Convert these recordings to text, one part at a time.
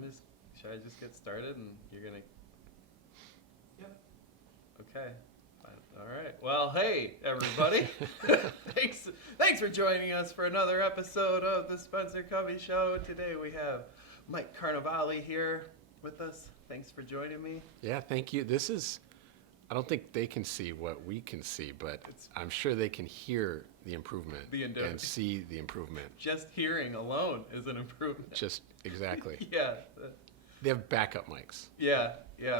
Should I just get started and you're gonna? Yep. Okay. Fine. All right. Well, hey everybody. Thanks for joining us for another episode of the Spencer Covey Show. Today we have Mike Carnevale here with us. Thanks for joining me. Yeah, thank you. I don't think they can see what we can see, but I'm sure they can hear the improvement and see the improvement. Just hearing alone is an improvement. Just exactly. Yeah. They have backup mics. Yeah.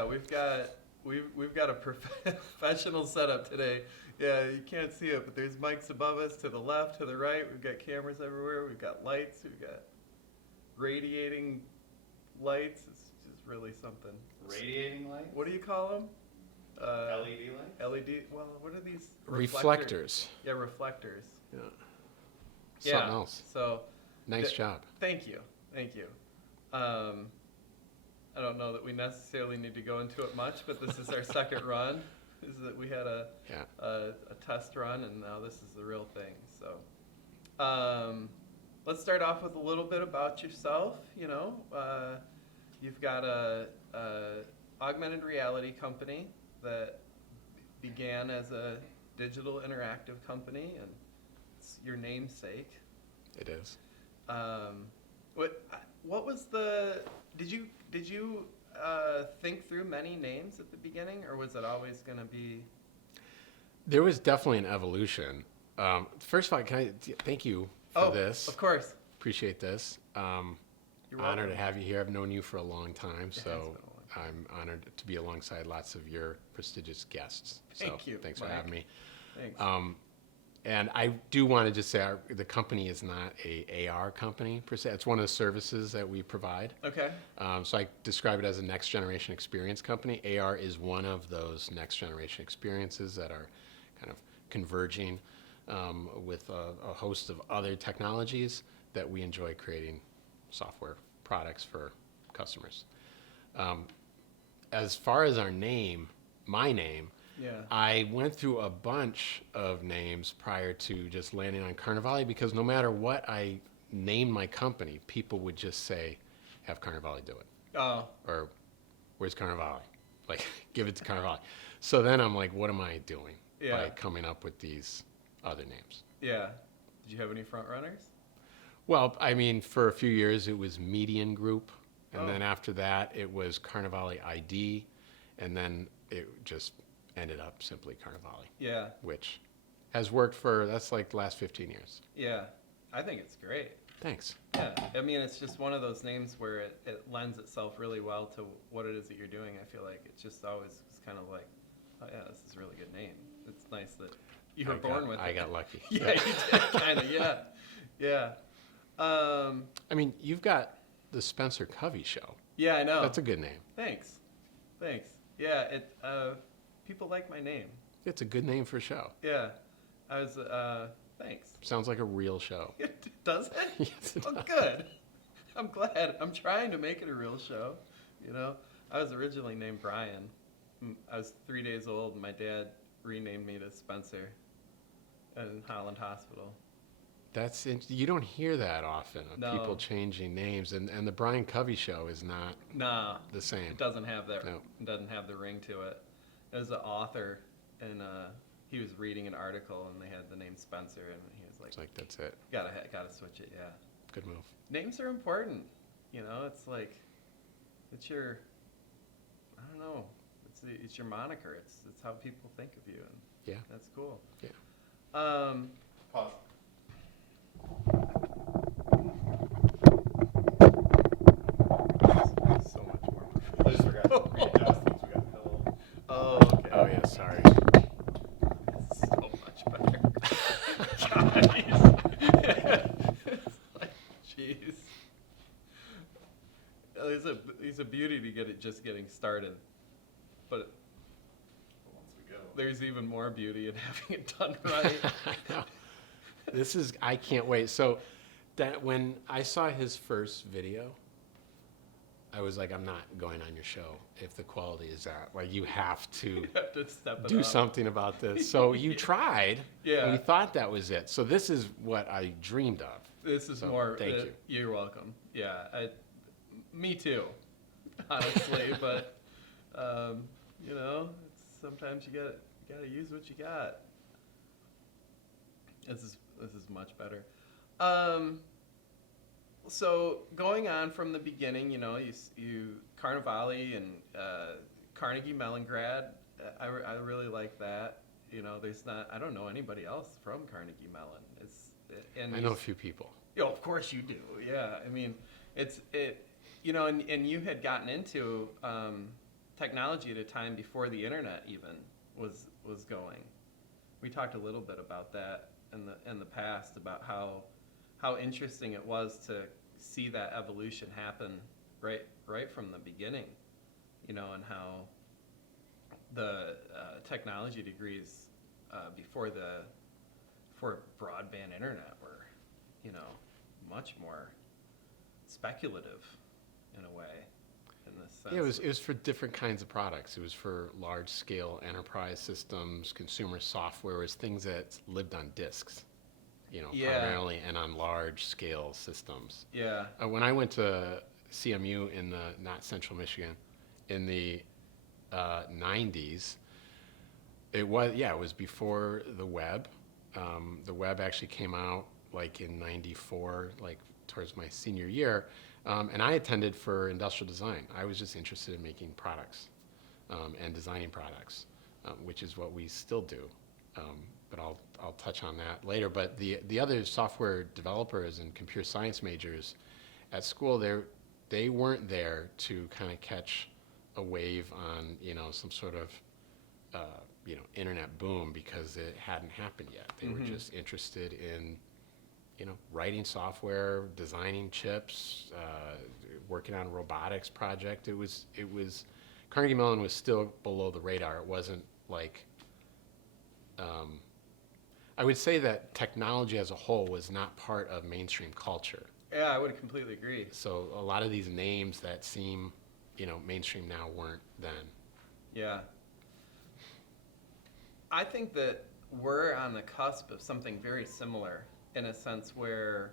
We've got a professional setup today. Yeah, you can't see it, but there's mics above us, to the left, to the right. We've got cameras everywhere. We've got lights. We've got radiating lights. It's just really something. Radiating lights? What do you call them? LED lights? LED. Well, what are these? Reflectors. Yeah, reflectors. Yeah. Yeah. Something else. So. Nice job. Thank you. I don't know that we necessarily need to go into it much, but this is our second run. Is that we had a test run, and now this is the real thing. So, let's start off with a little bit about yourself. You've got a augmented reality company that began as a digital interactive company, and it's your namesake. It is. What was the? Did you think through many names at the beginning, or was it always going to be? There was definitely an evolution. First of all, can I thank you for this? Of course. Appreciate this. You're honored welcome. to have you here. I've known you for a long time, It has so been a long time. I'm honored to be alongside lots of your prestigious guests. Thank you, Thanks Mike. for having me. Thanks. And I do want to just say the company is not a AR company per se. It's one of the services that we provide. Okay. So I describe it as a next generation experience company. AR is one of those next generation experiences that are kind of converging with a host of other technologies that we enjoy creating software products for customers. As far as our name, my name, Yeah. I went through a bunch of names prior to just landing on Carnevale, because no matter what I named my company, people would just say, have Carnevale do it. Oh. Or, where's Carnevale? Like, give it to Carnevale. So then I'm like, what am I doing by coming up with these other names? Yeah. Did you have any front runners? Well, I mean, for a few years it was Median Group, and then after that it was Carnevale ID, and then it just ended up simply Carnevale. Yeah. Which has worked that's like the last 15 years. Yeah. I think it's great. Thanks. Yeah. I mean, it's just one of those names where it lends itself really well to what it is that you're doing. I feel like it's just always kind of like, oh yeah, this is a really good name. It's nice that you were born with it. I got lucky. Yeah, you did, kind of, yeah. Yeah. I mean, you've got the Spencer Covey Show. Yeah, I know. That's a good name. Thanks. Yeah, people like my name. It's a good name for a show. Yeah. Thanks. Sounds like a real show. Does it? Yes, it Oh, does. good. I'm glad. I'm trying to make it a real show. I was originally named Brian. I was 3 days old, and my dad renamed me to Spencer in Holland Hospital. You don't hear that often of No. people changing names, and the Brian Covey Show is not Nah, the same. it doesn't have that. No. It doesn't have the ring to it. There's an author, and he was reading an article, and they had the name Spencer, and he was like, It's like, that's it. gotta switch it. Yeah. Good move. Names are important. It's like, it's your, I don't know, it's your moniker. It's how people think of you, and Yeah. that's cool. Yeah. Pause. So much more. I just forgot to read announcements. We got Phil. Oh, okay. Oh yeah, sorry. So much better. Guys. It's like, jeez. There's a beauty to just getting started, but Once we go. there's even more beauty in having it done right. I know. I can't wait. So that when I saw his first video, I was like, I'm not going on your show if the quality is that. Like, you have to You have to step it do up. something about this. So you tried. Yeah. And you thought that was it. So this is what I dreamed of. This is So, more. thank you. You're welcome. Yeah, Me too, honestly. But you know, sometimes you gotta use what you got. This is much better. So going on from the beginning, you know, you Carnevale and Carnegie Mellon grad. I really like that. You know, I don't know anybody else from Carnegie Mellon. I know a few people. You know, of course you do. Yeah, I mean, you know, and you had gotten into technology at a time before the internet even was going. We talked a little bit about that in the past, about how interesting it was to see that evolution happen right from the beginning, you know, and how the technology degrees before broadband internet were, you know, much more speculative in a way, in this sense. Yeah, it was for different kinds of products. It was for large scale enterprise systems, consumer software. It was things that lived on disks, you know, primarily, and on large scale systems. Yeah. When I went to CMU in not Central Michigan in the 90s, it was before the web. The web actually came out like in 94, like towards my senior year, and I attended for industrial design. I was just interested in making products and designing products, which is what we still do. But I'll touch on that later. But the other software developers and computer science majors at school, they weren't there to kind of catch a wave on, you know, some sort of you know, internet boom, because it hadn't happened yet. They were just interested in, you know, writing software, designing chips, working on a robotics project. It was Carnegie Mellon was still below the radar. It wasn't like I would say that technology as a whole was not part of mainstream culture. Yeah, I would completely agree. So a lot of these names that seem, you know, mainstream now weren't then. Yeah. I think that we're on the cusp of something very similar, in a sense where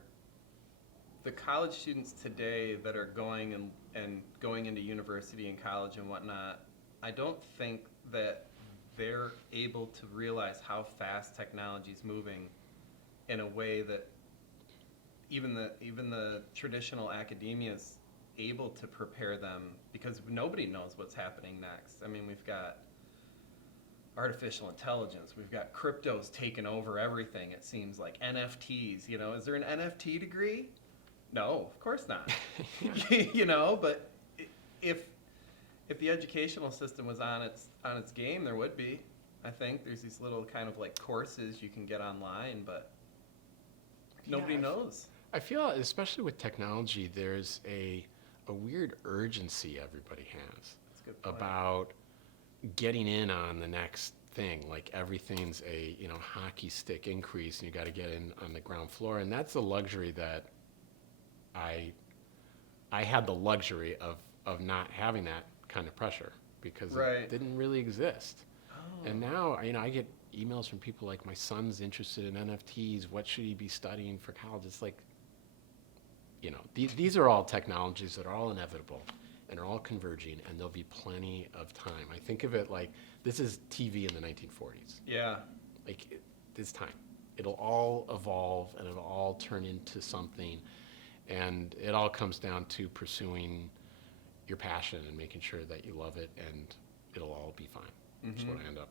the college students today that are going and going into university and college and whatnot, I don't think that they're able to realize how fast technology is moving in a way that even the traditional academia is able to prepare them, because nobody knows what's happening next. I mean, we've got artificial intelligence, we've got cryptos taking over everything, it seems like. NFTs, you know, is there an NFT degree? No, of course not. You know, but if the educational system was on its game, there would be. I think there's these little kind of like courses you can get online, but nobody knows. I feel, especially with technology, there's a weird urgency everybody has about getting in on the next thing. Like everything's a, you know, hockey stick increase, and you got to get in on the ground floor. And that's a luxury that I had the luxury of not having that kind of pressure, because it didn't really exist. Oh. And now, you know, I get emails from people like, my son's interested in NFTs. What should he be studying for college? It's like, you know, these are all technologies that are all inevitable and are all converging, and there'll be plenty of time. I think of it like this is TV in the 1940s. Yeah. Like this time. It'll all evolve and it'll all turn into something, and it all comes down to pursuing your passion and making sure that you love it, and it'll all be fine. That's what I end up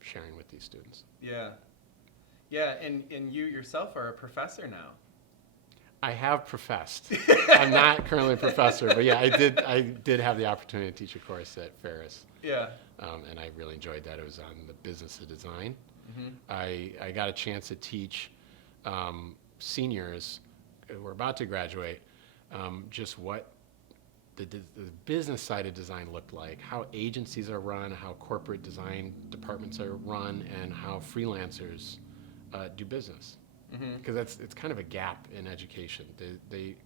sharing with these students. Yeah. Yeah, and you yourself are a professor now. I have professed. I'm not currently a professor, but yeah, I did have the opportunity to teach a course at Ferris. Yeah. And I really enjoyed that. It was on the business of design. I got a chance to teach seniors who were about to graduate just what the business side of design looked like, how agencies are run, how corporate design departments are run, and how freelancers do business. Because it's kind of a gap in education. They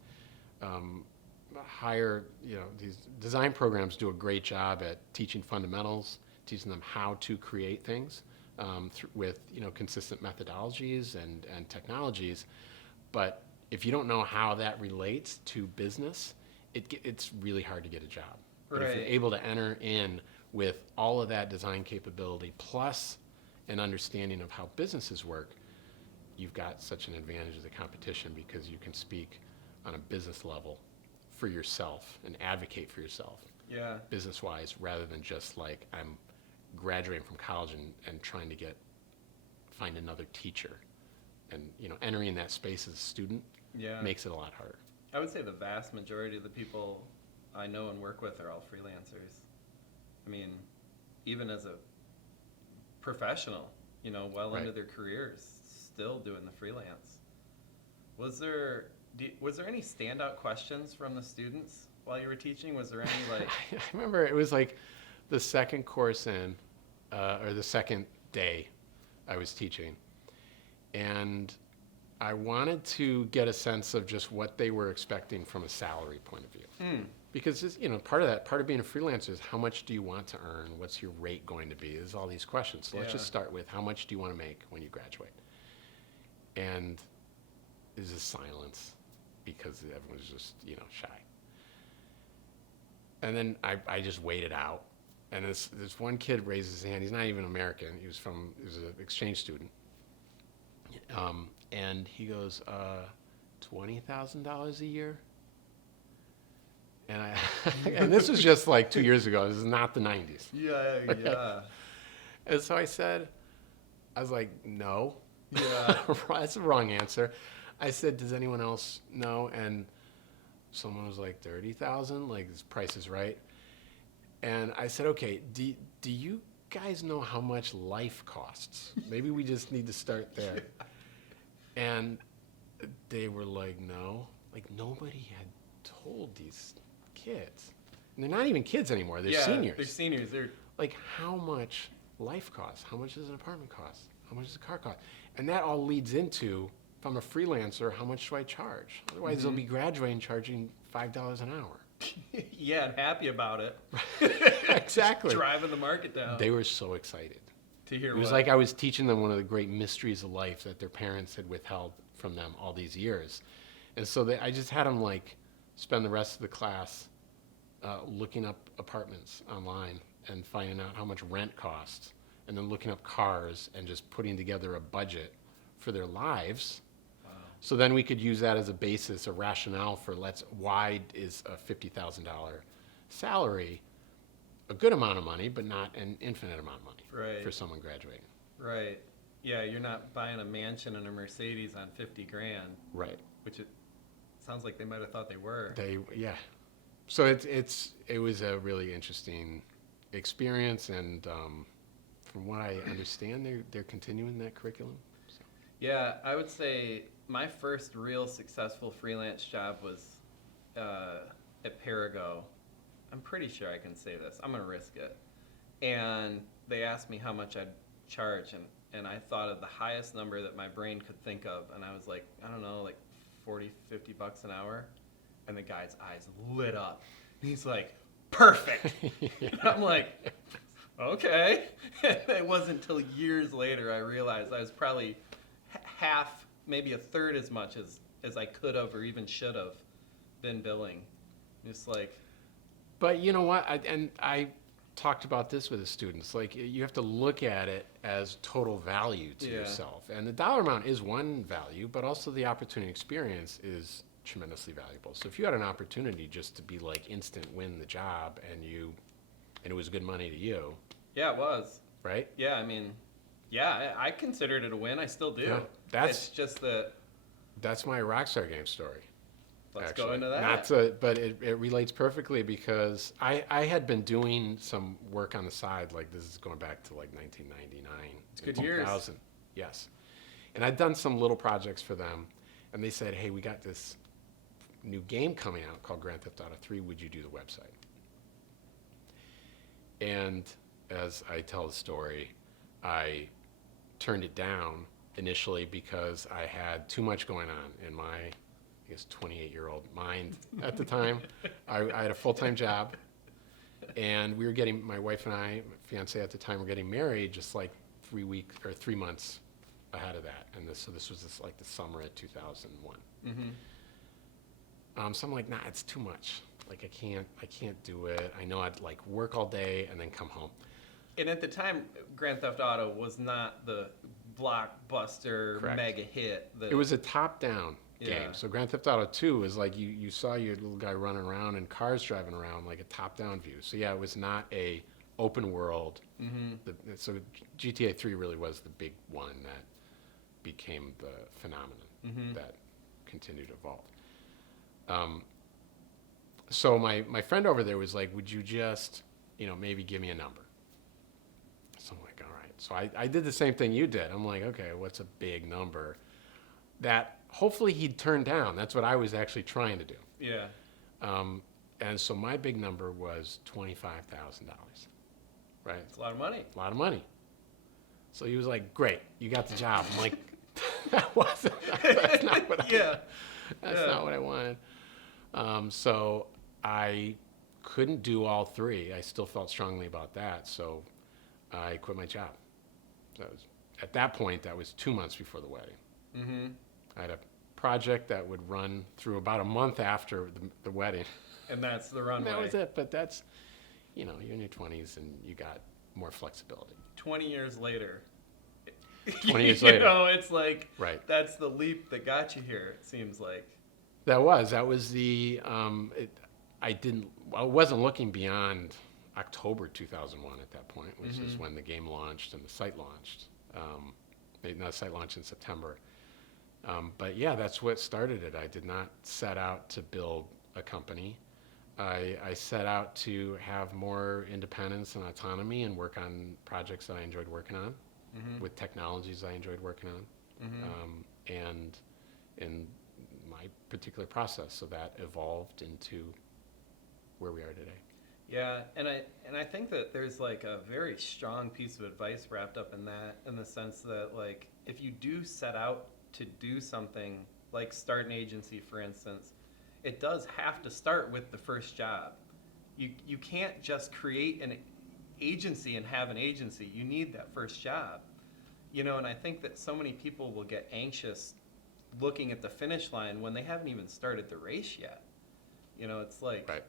hire, you know, these design programs do a great job at teaching fundamentals, teaching them how to create things with, you know, consistent methodologies and technologies. But if you don't know how that relates to business, it's really hard to get a job. But if Right. you're able to enter in with all of that design capability plus an understanding of how businesses work, you've got such an advantage of the competition because you can speak on a business level for yourself and advocate for yourself Yeah. business-wise rather than just like I'm graduating from college and trying to find another teacher. And, entering that space as a student Yeah. makes it a lot harder. I would say the vast majority of the people I know and work with are all freelancers. I mean, even as a professional, well Right. into their careers, still doing the freelance. Was there any standout questions from the students while you were teaching? Was there any like? I remember it was like the second course in, or the second day I was teaching, and I wanted to get a sense of just what they were expecting from a salary point of view. Because part of being a freelancer is how much do you want to earn? What's your rate going to be? There's all these questions. So let's Yeah. just start with how much do you want to make when you graduate? And there's a silence because everyone's just shy. And then I just waited out, and this one kid raises his hand. He's not even American. He was an exchange student. And he goes, $20,000 a year? And and this was just like 2 years ago. This is not the 90s. Yeah. And so I was like, no. Yeah. That's the wrong answer. I said, does anyone else know? And someone was like, 30,000, like this price is right. And I said, okay, do you guys know how much life costs? Maybe we just need to start there. And they were like, no. Like nobody had told these kids. And they're not even kids anymore. They're seniors. They're seniors. They're Like how much life costs? How much does an apartment cost? How much does a car cost? And that all leads into, if I'm a freelancer, how much do I charge? Otherwise, they'll be graduating charging $5 an hour. yeah, and happy about it. Exactly. Driving the market down. They were so excited. To hear It was what? like I was teaching them one of the great mysteries of life that their parents had withheld from them all these years. And so I just had them like spend the rest of the class looking up apartments online and finding out how much rent costs, and then looking up cars and just putting together a budget for their lives. Wow. So then we could use that as a basis, a rationale for why is a $50,000 salary a good amount of money, but not an infinite amount of money Right. for someone graduating. Right. Yeah, you're not buying a mansion and a Mercedes on $50,000, Right. which it sounds like they might have thought they were. Yeah. So it was a really interesting experience, and from what I understand, they're continuing that curriculum. So. Yeah, I would say my first real successful freelance job was at Perigo. I'm pretty sure I can say this. I'm going to risk it. And they asked me how much I'd charge, and I thought of the highest number that my brain could think of, and I was like, I don't know, like 40, 50 bucks an hour. And the guy's eyes lit up. And he's like, perfect. And I'm like, okay. It wasn't until years later I realized I was probably half, maybe a third as much as I could have or even should have been billing. Just like, But you know what? I talked about this with the students. Like you have to look at it as total value to yourself, and the dollar amount is one value, but also the opportunity experience is tremendously valuable. So if you had an opportunity just to be like instant win the job, and it was good money to you, yeah, it was. right? Yeah, I mean, yeah, I considered it a win. I still do. Yeah, it's just that. That's my Rockstar Games story. Let's Actually. go into that. But it relates perfectly because I had been doing some work on the side, like this is going back to like 1999. It's good years. 2000, yes. And I'd done some little projects for them, and they said, hey, we got this new game coming out called Grand Theft Auto 3. Would you do the website? And as I tell the story, I turned it down initially because I had too much going on in my, I guess, 28-year-old mind at the time. I had a full-time job, and we were getting, my wife and I, my fiance at the time, were getting married just like 3 months ahead of that. And this was like the summer of 2001. Mm-hmm. So I'm like, nah, it's too much. Like I can't do it. I know I'd like work all day and then come home. And at the time, Grand Theft Auto was not the blockbuster Correct. mega hit. It was a top-down Yeah. game. So Grand Theft Auto 2 was like you saw your little guy running around and cars driving around like a top-down view. So yeah, it was not a open world. So GTA 3 really was the big one that became the phenomenon that continued to evolve. So my friend over there was like, would you just, maybe give me a number? So I'm like, all right. So I did the same thing you did. I'm like, okay, what's a big number that hopefully he'd turn down? That's what I was actually trying to do. Yeah. And so my big number was $25,000, right? It's a lot of money. A lot of money. So he was like, great, you got the job. I'm like, that's not what not what I wanted. So I couldn't do all three. I still felt strongly about that. So I quit my job. So at that point, that was 2 months before the wedding. I had a project that would run through about a month after the wedding. And that's the runway. That was it. But that's, you're in your 20s and you got more flexibility. 20 years later. 20 years later. It's like, right. That's the leap that got you here, it seems like. That was the, I wasn't looking beyond October 2001 at that point, which is when the game launched and the site launched. The site launched in September. But yeah, that's what started it. I did not set out to build a company. I set out to have more independence and autonomy and work on projects that I enjoyed working on, with technologies I enjoyed working on, and in my particular process. So that evolved into where we are today. Yeah, and I think that there's like a very strong piece of advice wrapped up in that, in the sense that like if you do set out to do something like start an agency, for instance, it does have to start with the first job. You can't just create an agency and have an agency. You need that first job. And I think that so many people will get anxious looking at the finish line when they haven't even started the race yet. It's like Right.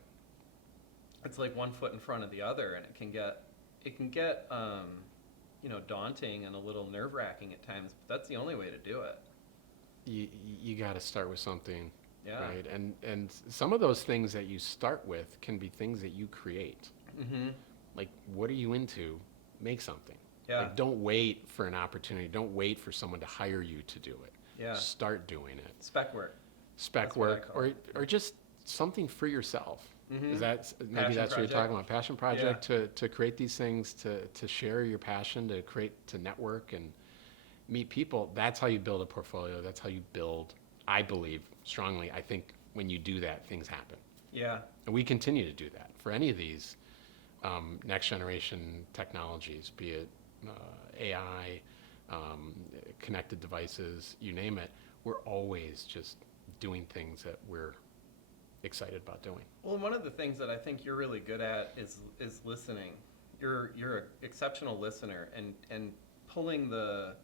It's like one foot in front of the other, and it can get daunting and a little nerve-wracking at times, but that's the only way to do it. You got to start with something. Yeah. Right. And some of those things that you start with can be things that you create. Like, what are you into? Make something. Yeah. Like, don't wait for an opportunity. Don't wait for someone to hire you to do it. Yeah. Start doing it. Spec work. Spec That's what I work, call it. or just something for yourself. Is that maybe Passion that's what you're talking project. about? Passion project, to create these things, to share your passion, to network and meet people. That's how you build a portfolio. That's how you build. I believe strongly. I think when you do that, things happen. Yeah. And we continue to do that for any of these next generation technologies, be it AI, connected devices, you name it. We're always just doing things that we're excited about doing. Well, one of the things that I think you're really good at is listening. You're an exceptional listener and pulling the.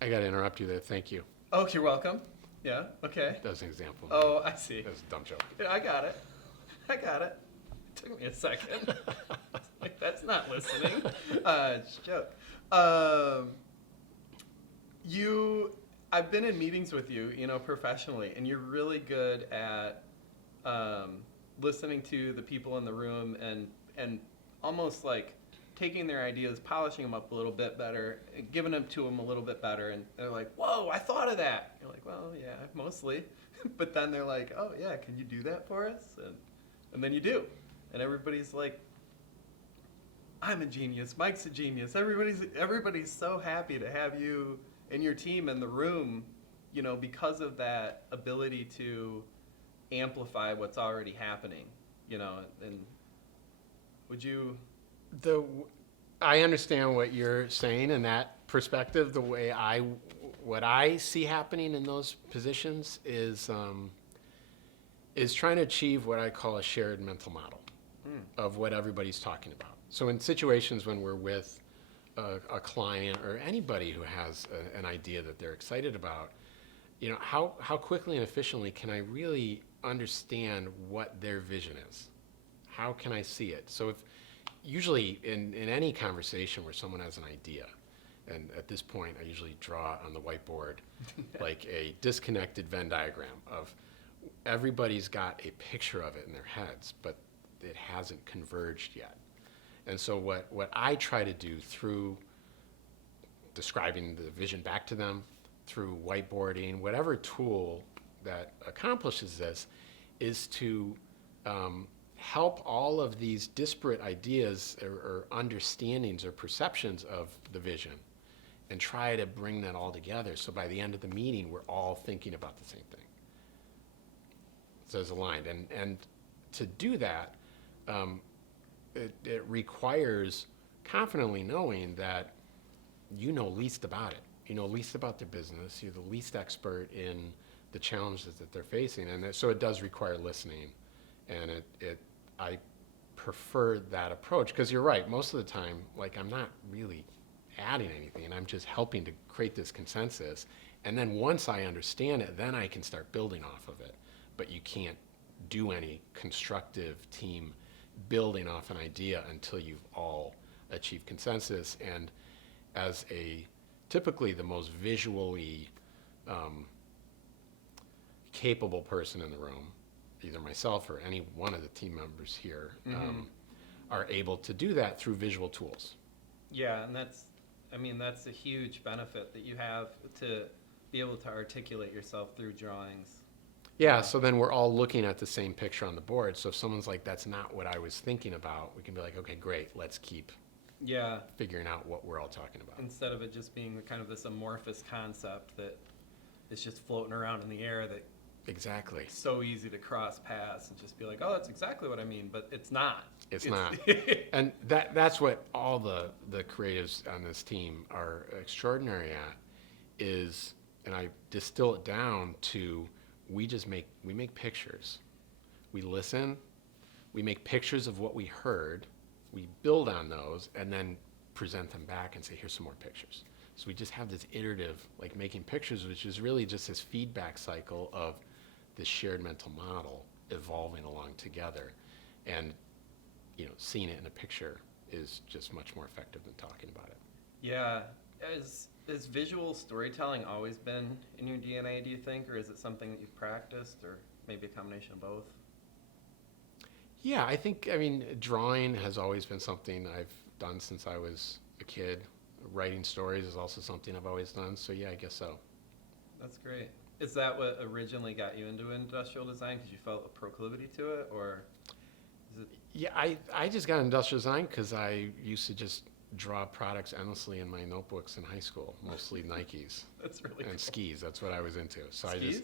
I got to interrupt you there. Thank you. Oh, you're welcome. Yeah. Okay. That was an example. Oh, I see. That was a dumb joke. Yeah, I got it. It took me a second. Like, that's not listening. It's a joke. I've been in meetings with you, professionally, and you're really good at listening to the people in the room and almost like taking their ideas, polishing them up a little bit better, giving them to them a little bit better, and they're like, whoa, I thought of that. You're like, well, yeah, mostly. But then they're like, oh, yeah, can you do that for us? And then you do. And everybody's like, I'm a genius. Mike's a genius. Everybody's so happy to have you and your team in the room, because of that ability to amplify what's already happening, and would you... I understand what you're saying in that perspective. The way what I see happening in those positions is trying to achieve what I call a shared mental model of what everybody's talking about. So in situations when we're with a client or anybody who has an idea that they're excited about, how quickly and efficiently can I really understand what their vision is? How can I see it? So if usually in any conversation where someone has an idea, and at this point I usually draw on the whiteboard like a disconnected Venn diagram of everybody's got a picture of it in their heads, but it hasn't converged yet. And so what I try to do through describing the vision back to them, through whiteboarding, whatever tool that accomplishes this, is to help all of these disparate ideas or understandings or perceptions of the vision and try to bring that all together so by the end of the meeting we're all thinking about the same thing. So it's aligned. And to do that, it requires confidently knowing that you know least about it. You know least about their business. You're the least expert in the challenges that they're facing. And so it does require listening. And I prefer that approach because you're right. Most of the time, like I'm not really adding anything. I'm just helping to create this consensus. And then once I understand it, then I can start building off of it. But you can't do any constructive team building off an idea until you've all achieved consensus. And as typically the most visually capable person in the room, either myself or any one of the team members here, are able to do that through visual tools. Yeah, and that's a huge benefit that you have to be able to articulate yourself through drawings. Yeah, so then we're all looking at the same picture on the board. So if someone's like, that's not what I was thinking about, we can be like, okay, great, let's keep figuring out what we're all talking about. Instead of it just being kind of this amorphous concept that is just floating around in the air that exactly. It's so easy to cross paths and just be like, oh, that's exactly what I mean, but it's not. It's not. And that's what all the creatives on this team are extraordinary at is, and I distill it down to, we make pictures. We listen, we make pictures of what we heard, we build on those, and then present them back and say, here's some more pictures. So we just have this iterative, like making pictures, which is really just this feedback cycle of this shared mental model evolving along together. And, seeing it in a picture is just much more effective than talking about it. Yeah. Has visual storytelling always been in your DNA, do you think? Or is it something that you've practiced, or maybe a combination of both? Yeah, I think, drawing has always been something I've done since I was a kid. Writing stories is also something I've always done. So yeah, I guess so. That's great. Is that what originally got you into industrial design? Because you felt a proclivity to it, or is it? Yeah, I just got industrial design because I used to just draw products endlessly in my notebooks in high school, mostly Nikes. That's really cool. And skis. That's what I was into. So Skis?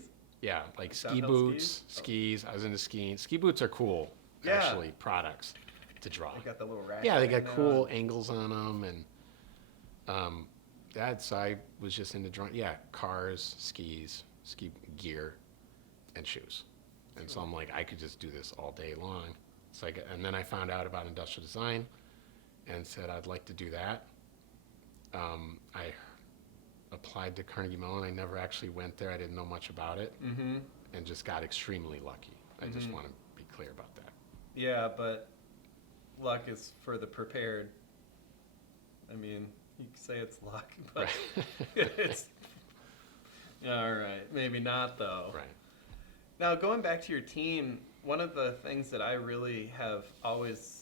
Like ski Downhill boots, skis. I was into skiing. Ski boots are cool, actually, products to draw. They got the little rack. Yeah, they got cool angles on them, and so I was just into drawing. Yeah, cars, skis, ski gear, and shoes. And so I'm like, I could just do this all day long. So and then I found out about industrial design and said I'd like to do that. I applied to Carnegie Mellon. I never actually went there. I didn't know much about it, and just got extremely lucky. I just want to be clear about that. Yeah, but luck is for the prepared. You can say it's luck, but it's all right. Maybe not though. Right. Now, going back to your team, one of the things that I really have always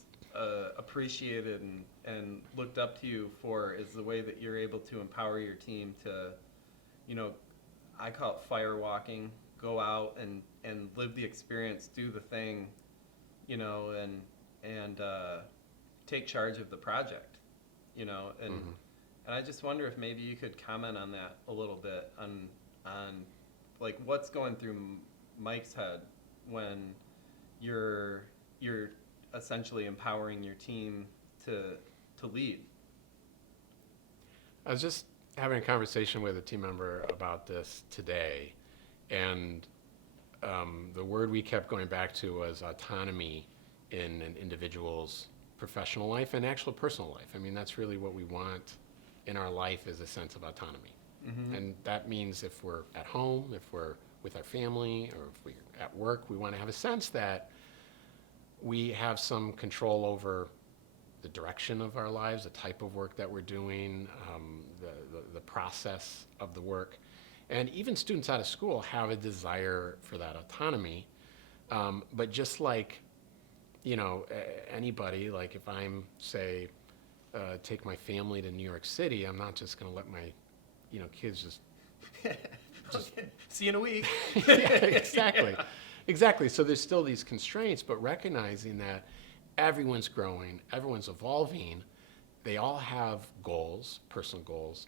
appreciated and looked up to you for is the way that you're able to empower your team to, I call it firewalking, go out and live the experience, do the thing, and take charge of the project, and I just wonder if maybe you could comment on that a little bit on like what's going through Mike's head when you're essentially empowering your team to lead. I was just having a conversation with a team member about this today, and the word we kept going back to was autonomy in an individual's professional life and actual personal life. That's really what we want in our life, is a sense of autonomy. And that means if we're at home, if we're with our family, or if we're at work, we want to have a sense that we have some control over the direction of our lives, the type of work that we're doing, the process of the work. And even students out of school have a desire for that autonomy. But just like, anybody, like if I'm, say, take my family to New York City, I'm not just going to let my, kids just Okay. See you in a week. yeah, exactly. Yeah. Exactly. So there's still these constraints, but recognizing that everyone's growing, everyone's evolving, they all have goals, personal goals,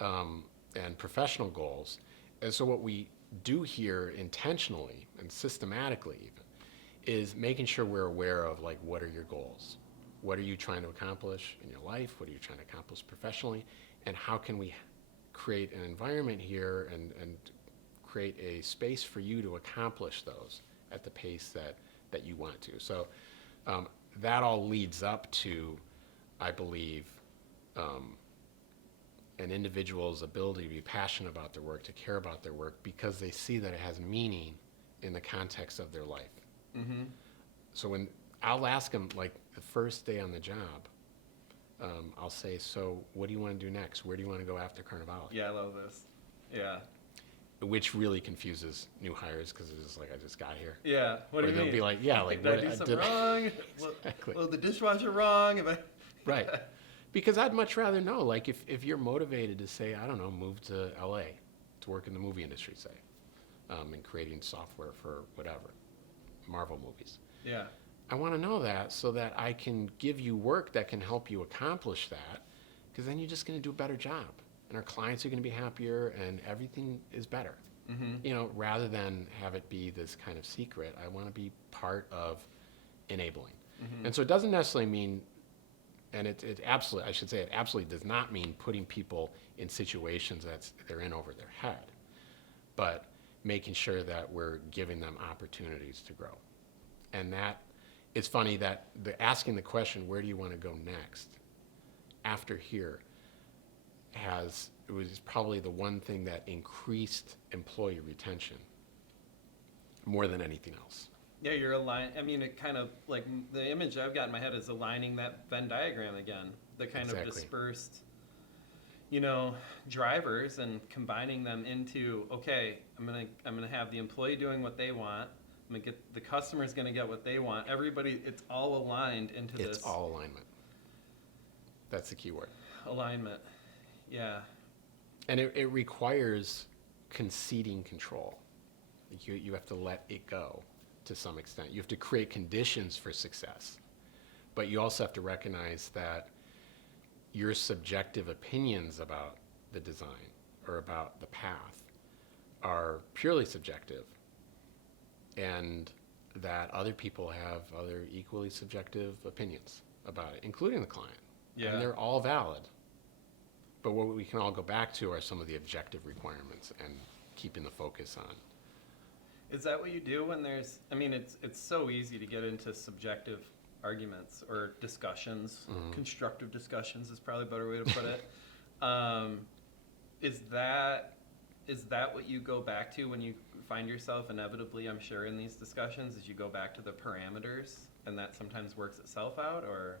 and professional goals. And so what we do here intentionally and systematically even is making sure we're aware of, like, what are your goals? What are you trying to accomplish in your life? What are you trying to accomplish professionally? And how can we create an environment here and create a space for you to accomplish those at the pace that you want to. So that all leads up to, I believe, an individual's ability to be passionate about their work, to care about their work, because they see that it has meaning in the context of their life. Mm-hmm. So when I'll ask them, like, the first day on the job, I'll say, so what do you want to do next? Where do you want to go after Carnevale? Yeah, I love this. Yeah. Which really confuses new hires because it's just like, I just got here. Yeah. What do you mean? They'll be like, yeah, like, did I do something wrong? Exactly. Well, the dishwasher wrong? Right. Because I'd much rather know, like, if you're motivated to say, I don't know, move to LA to work in the movie industry, say, and creating software for whatever, Marvel movies. Yeah. I want to know that so that I can give you work that can help you accomplish that, because then you're just going to do a better job. And our clients are going to be happier and everything is better. Mm-hmm. Rather than have it be this kind of secret, I want to be part of enabling. Mm-hmm. And so it doesn't necessarily mean, and it absolutely, I should say, it absolutely does not mean putting people in situations that they're in over their head, but making sure that we're giving them opportunities to grow. And that, it's funny that asking the question, where do you want to go next, after here, it was probably the one thing that increased employee retention more than anything else. Yeah, you're aligned. I mean, it kind of, like, the image I've got in my head is aligning that Venn diagram again, the kind of dispersed, drivers, and combining them into, okay, I'm gonna have the employee doing what they want. I'm gonna get the customer's gonna get what they want. Everybody, it's all aligned into this. It's all alignment. That's the key word. Alignment. Yeah. And it requires conceding control. You have to let it go to some extent. You have to create conditions for success. But you also have to recognize that your subjective opinions about the design or about the path are purely subjective, and that other people have other equally subjective opinions about it, including the client. Yeah. And they're all valid. But what we can all go back to are some of the objective requirements and keeping the focus on. Is that what you do when there's, it's so easy to get into subjective arguments or discussions. Mm-hmm. Constructive discussions is probably a better way to put it. Is that what you go back to when you find yourself inevitably, I'm sure, in these discussions, is you go back to the parameters and that sometimes works itself out? Or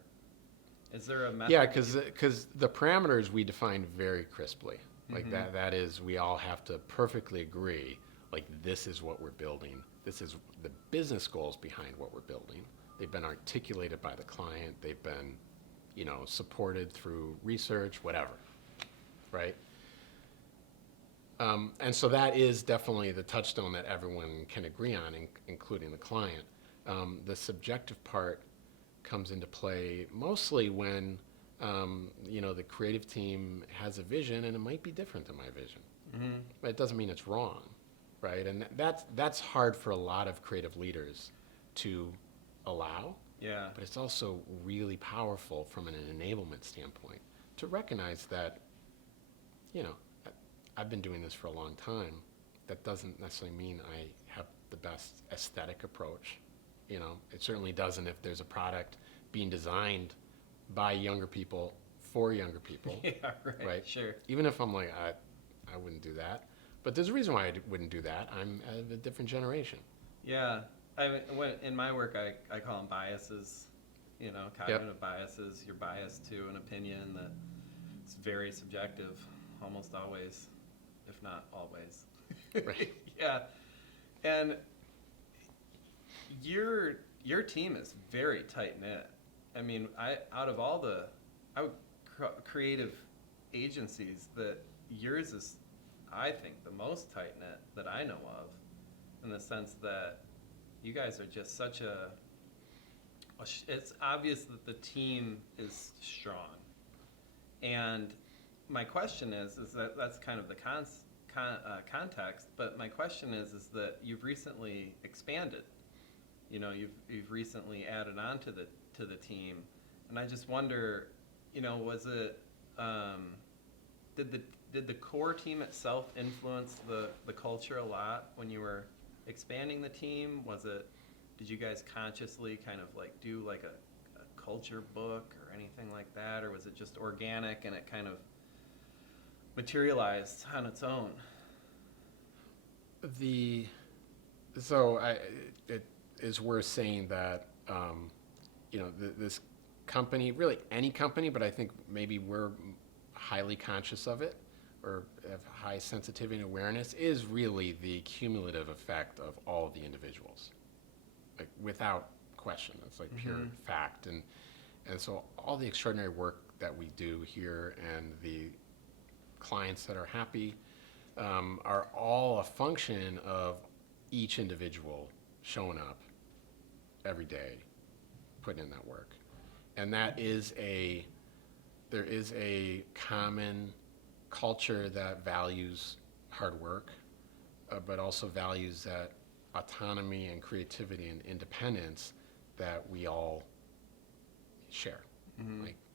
is there a method? Yeah, because the parameters we define very crisply. Like mm-hmm. that is, we all have to perfectly agree, like, this is what we're building. This is the business goals behind what we're building. They've been articulated by the client. They've been, supported through research, whatever, right? And so that is definitely the touchstone that everyone can agree on, including the client. The subjective part comes into play mostly when, the creative team has a vision and it might be different than my vision. Mm-hmm. But it doesn't mean it's wrong, right? And that's hard for a lot of creative leaders to allow. Yeah. But it's also really powerful from an enablement standpoint to recognize that, I've been doing this for a long time. That doesn't necessarily mean I have the best aesthetic approach. It certainly doesn't if there's a product being designed by younger people for younger people. Yeah, right. Sure. Even if I'm like, I wouldn't do that. But there's a reason why I wouldn't do that. I'm of a different generation. Yeah. In my work, I call them biases, cognitive biases. You're biased to an opinion that is very subjective, almost always, if not always. Right. Yeah. And your team is very tight-knit. I mean, out of all the creative agencies, that yours is, I think, the most tight-knit that I know of, in the sense that you guys are just such it's obvious that the team is strong. And my question is that's kind of the context, but my question is that you've recently expanded. You've recently added on to the team, and I just wonder, was it did the core team itself influence the culture a lot when you were expanding the team? Did you guys consciously kind of like do like a culture book or anything like that, or was it just organic and it kind of materialized on its own? It is worth saying that this company, really any company, but I think maybe we're highly conscious of it or have high sensitivity and awareness, is really the cumulative effect of all of the individuals, like without question. It's like pure fact, and so all the extraordinary work that we do here and the clients that are happy are all a function of each individual showing up every day, putting in that work. And there is a common culture that values hard work, but also values that autonomy and creativity and independence that we all share.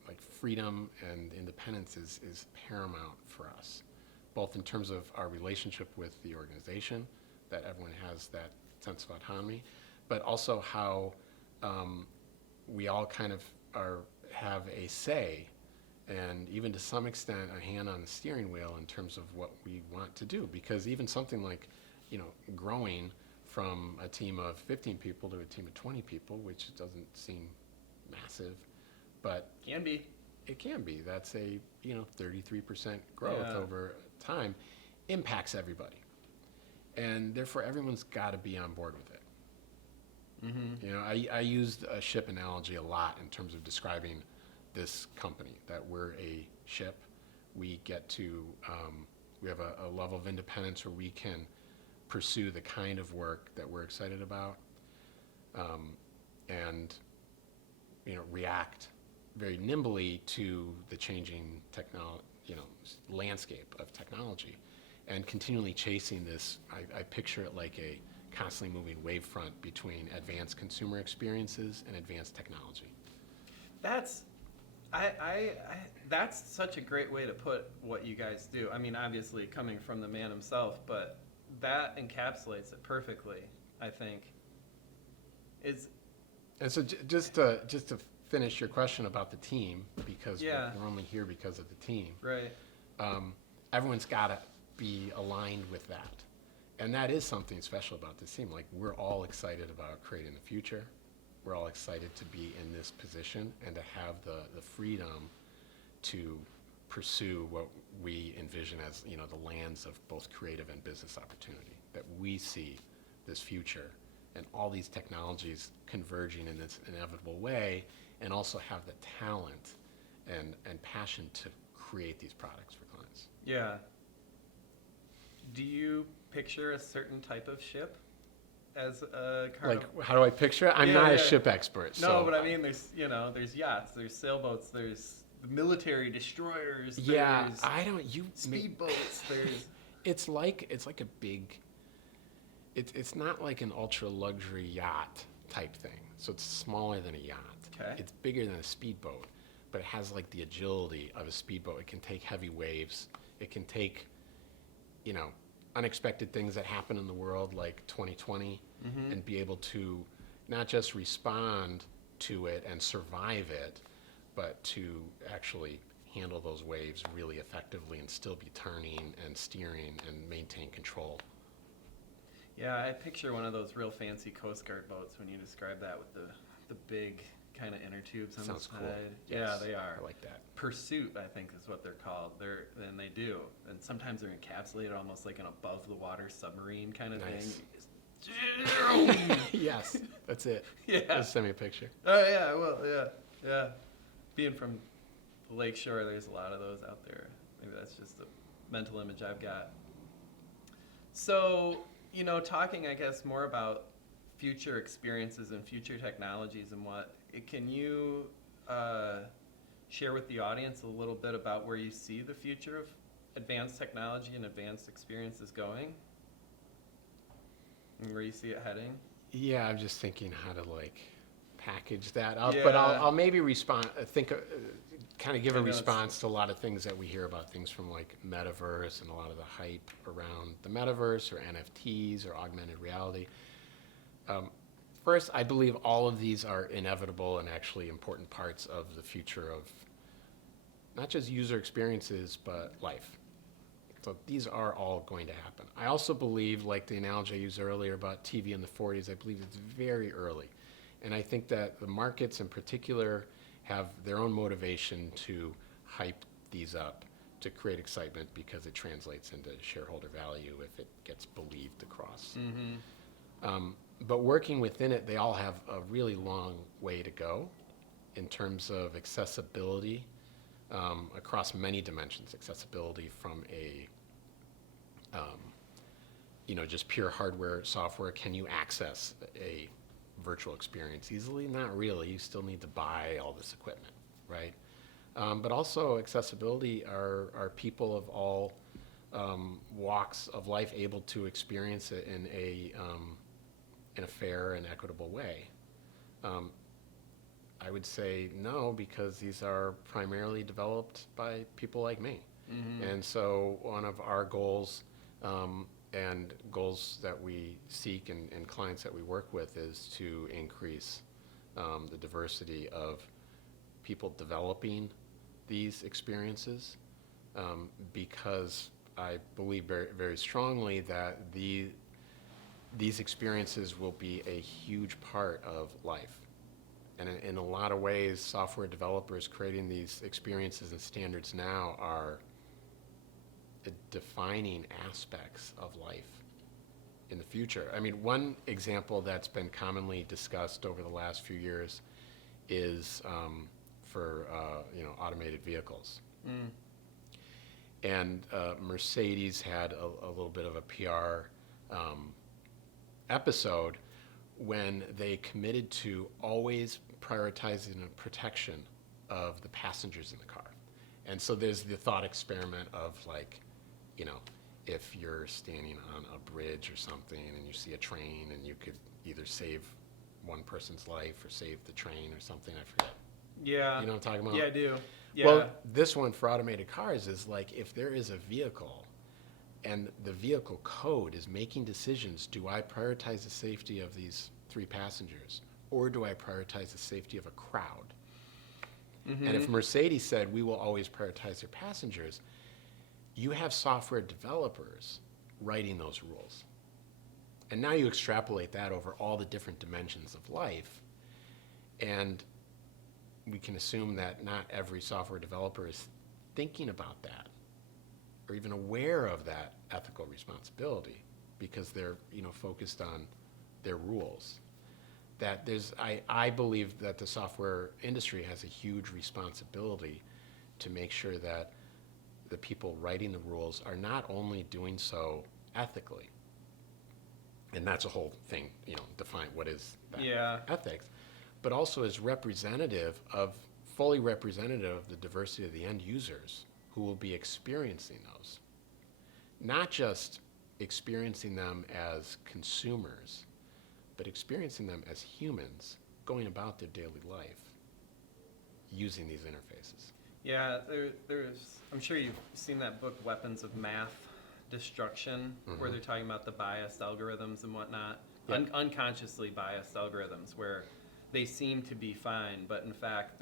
Like freedom and independence is paramount for us, both in terms of our relationship with the organization, that everyone has that sense of autonomy, but also how we all kind of have a say, and even to some extent a hand on the steering wheel in terms of what we want to do. Because even something like, growing from a team of 15 people to a team of 20 people, which doesn't seem massive, but it can be. That's a 33% growth over time, impacts everybody, and therefore everyone's got to be on board with it. I used a ship analogy a lot in terms of describing this company, that we're a ship. We get to we have a level of independence where we can pursue the kind of work that we're excited about, and react very nimbly to the changing landscape of technology, and continually chasing this. I picture it like a constantly moving wavefront between advanced consumer experiences and advanced technology. That's such a great way to put what you guys do. I mean, obviously coming from the man himself, but that encapsulates it perfectly, I think. And so just to finish your question about the team, because we're only here because of the team. Right. Everyone's got to be aligned with that. And that is something special about this team. Like, we're all excited about creating the future. We're all excited to be in this position and to have the freedom to pursue what we envision as, the lands of both creative and business opportunity. That we see this future and all these technologies converging in this inevitable way, and also have the talent and passion to create these products for clients. Yeah. Do you picture a certain type of ship as a Like, how do I picture it? I'm not a ship expert. No, but I mean, there's yachts, there's sailboats, there's military destroyers. Yeah, there's speedboats. It's like a big. It's not like an ultra luxury yacht type thing. So it's smaller than a yacht. Okay. It's bigger than a speedboat, but it has like the agility of a speedboat. It can take heavy waves. It can take, unexpected things that happen in the world, like 2020, and be able to not just respond to it and survive it, but to actually handle those waves really effectively and still be turning and steering and maintain control. Yeah, I picture one of those real fancy Coast Guard boats when you describe that with the big kind of inner tubes on Sounds the cool. side. Yes, Yeah, they are. I like that. Pursuit, I think, is what they're called. And they do. And sometimes they're encapsulated almost like an above-the-water submarine kind of Nice. thing. Yes, that's it. Yeah. Just send me a picture. Oh, yeah, well, yeah. Being from the lake shore, there's a lot of those out there. Maybe that's just a mental image I've got. So, talking, I guess, more about future experiences and future technologies and can you share with the audience a little bit about where you see the future of advanced technology and advanced experiences going? And where you see it heading? Yeah, I'm just thinking how to package that up, Yeah. but I'll maybe respond. Kind of give a I know response to a lot of things that we hear about, things from metaverse and a lot of the hype around the metaverse or NFTs or augmented reality. First, I believe all of these are inevitable and actually important parts of the future of not just user experiences, but life. So these are all going to happen. I also believe, like the analogy I used earlier about TV in the 40s, I believe it's very early. And I think that the markets in particular have their own motivation to hype these up, to create excitement because it translates into shareholder value if it gets believed across. Mm-hmm. But working within it, they all have a really long way to go in terms of accessibility across many dimensions. Accessibility from just pure hardware, software. Can you access a virtual experience easily? Not really. You still need to buy all this equipment, right? But also accessibility are people of all walks of life able to experience it in a fair and equitable way. I would say no, because these are primarily developed by people like me. Mm-hmm. And so one of our goals and goals that we seek and clients that we work with is to increase the diversity of people developing these experiences because I believe very, very strongly that these experiences will be a huge part of life. And in a lot of ways, software developers creating these experiences and standards now are defining aspects of life in the future. I mean, one example that's been commonly discussed over the last few years is for automated vehicles. Mm. And Mercedes had a little bit of a PR episode when they committed to always prioritizing the protection of the passengers in the car. And so there's the thought experiment of if you're standing on a bridge or something and you see a train and you could either save one person's life or save the train or something, I forget. Yeah. You know what I'm talking about? Yeah, I do. Yeah. Well, this one for automated cars is if there is a vehicle and the vehicle code is making decisions, do I prioritize the safety of these 3 passengers or do I prioritize the safety of a crowd? Mm-hmm. And if Mercedes said we will always prioritize their passengers, you have software developers writing those rules. And now you extrapolate that over all the different dimensions of life, and we can assume that not every software developer is thinking about that or even aware of that ethical responsibility because they're focused on their rules. That I believe that the software industry has a huge responsibility to make sure that the people writing the rules are not only doing so ethically, and that's a whole thing, define what is that ethics, but also as fully representative of the diversity of the end users who will be experiencing those. Not just experiencing them as consumers, but experiencing them as humans going about their daily life using these interfaces. Yeah, I'm sure you've seen that book, Weapons of Math Destruction, mm-hmm. where they're talking about the biased algorithms and whatnot, yep. Unconsciously biased algorithms, where they seem to be fine, but in fact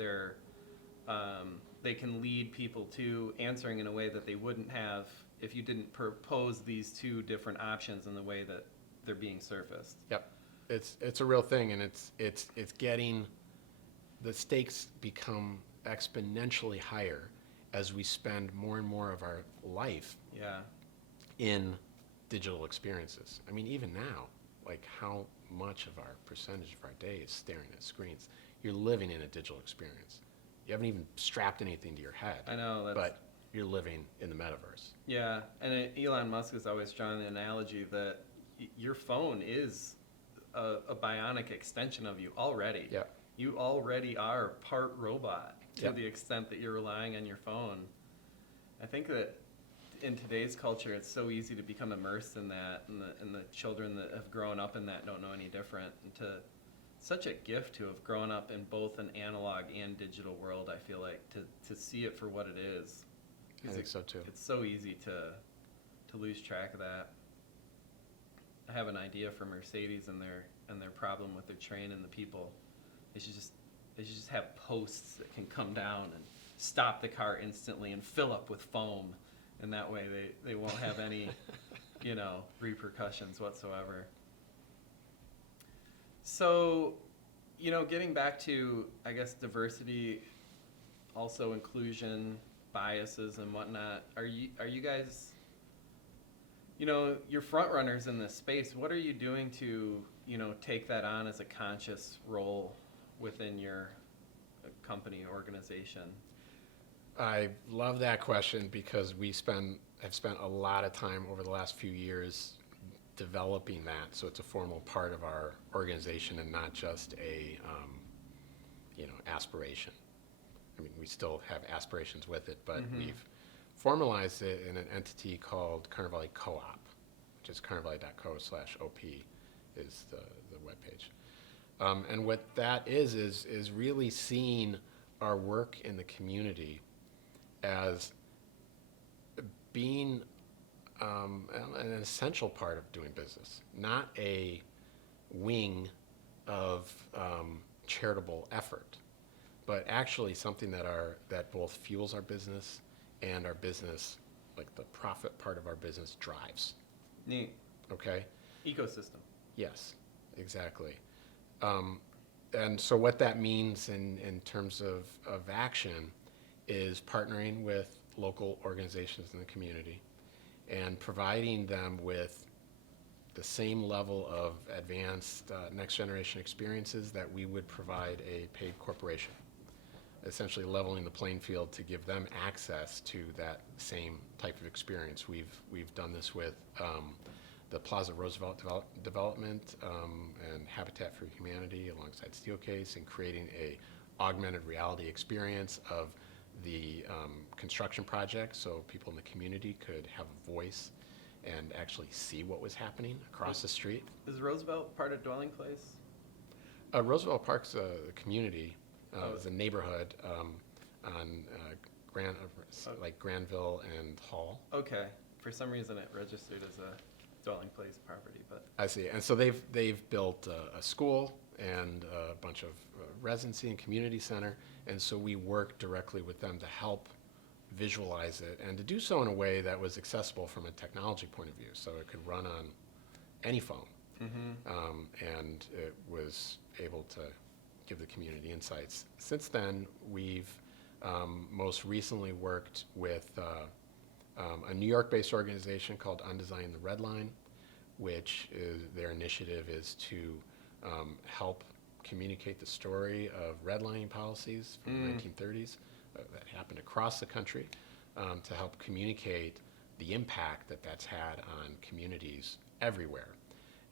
they can lead people to answering in a way that they wouldn't have if you didn't propose these 2 different options in the way that they're being surfaced. Yep, it's a real thing, and it's getting, the stakes become exponentially higher as we spend more and more of our life in digital experiences. I mean, even now, like how much of our percentage of our day is staring at screens. You're living in a digital experience. You haven't even strapped anything to your head. I know, but you're living in the metaverse. Yeah, and Elon Musk has always drawn the analogy that your phone is a bionic extension of you already. Yeah. You already are part robot to the extent that you're relying on your phone. I think that in today's culture, it's so easy to become immersed in that, and the children that have grown up in that don't know any different. And such a gift to have grown up in both an analog and digital world, I feel like, to see it for what it is. I think so too. It's so easy to lose track of that. I have an idea for Mercedes and their problem with their train and the people. They should just have posts that can come down and stop the car instantly and fill up with foam, and that way they won't have any repercussions whatsoever. So, getting back to, I guess, diversity, also inclusion, biases and whatnot, are you guys, you're front runners in this space. What are you doing to, take that on as a conscious role within your company, organization? I love that question because have spent a lot of time over the last few years developing that, so it's a formal part of our organization and not just a aspiration. I mean, we still have aspirations with it, but we've formalized it in an entity called Carnevale Co-op, which is carnevale.co/op is the webpage. And what that is really seeing our work in the community as being an essential part of doing business, not a wing of charitable effort, but actually something that both fuels our business and our business, like the profit part of our business, drives. Neat. Okay? Ecosystem. Yes, exactly. And so what that means in terms of action is partnering with local organizations in the community and providing them with the same level of advanced next generation experiences that we would provide a paid corporation, essentially leveling the playing field to give them access to that same type of experience. We've done this with the Plaza Roosevelt development and Habitat for Humanity alongside Steelcase, and creating a augmented reality experience of the construction project, so people in the community could have a voice and actually see what was happening across the street. Is Roosevelt part of Dwelling Place? Roosevelt Park's a community, it's a neighborhood on like Granville and Hall. Okay. For some reason it registered as a Dwelling Place property, but I see. And so they've built a school and a bunch of residency and community center, and so we work directly with them to help visualize it and to do so in a way that was accessible from a technology point of view, so it could run on any phone. And it was able to give the community insights. Since then, we've most recently worked with a New York-based organization called Undesign the Red Line, which their initiative is to help communicate the story of redlining policies from the 1930s that happened across the country, to help communicate the impact that's had on communities everywhere.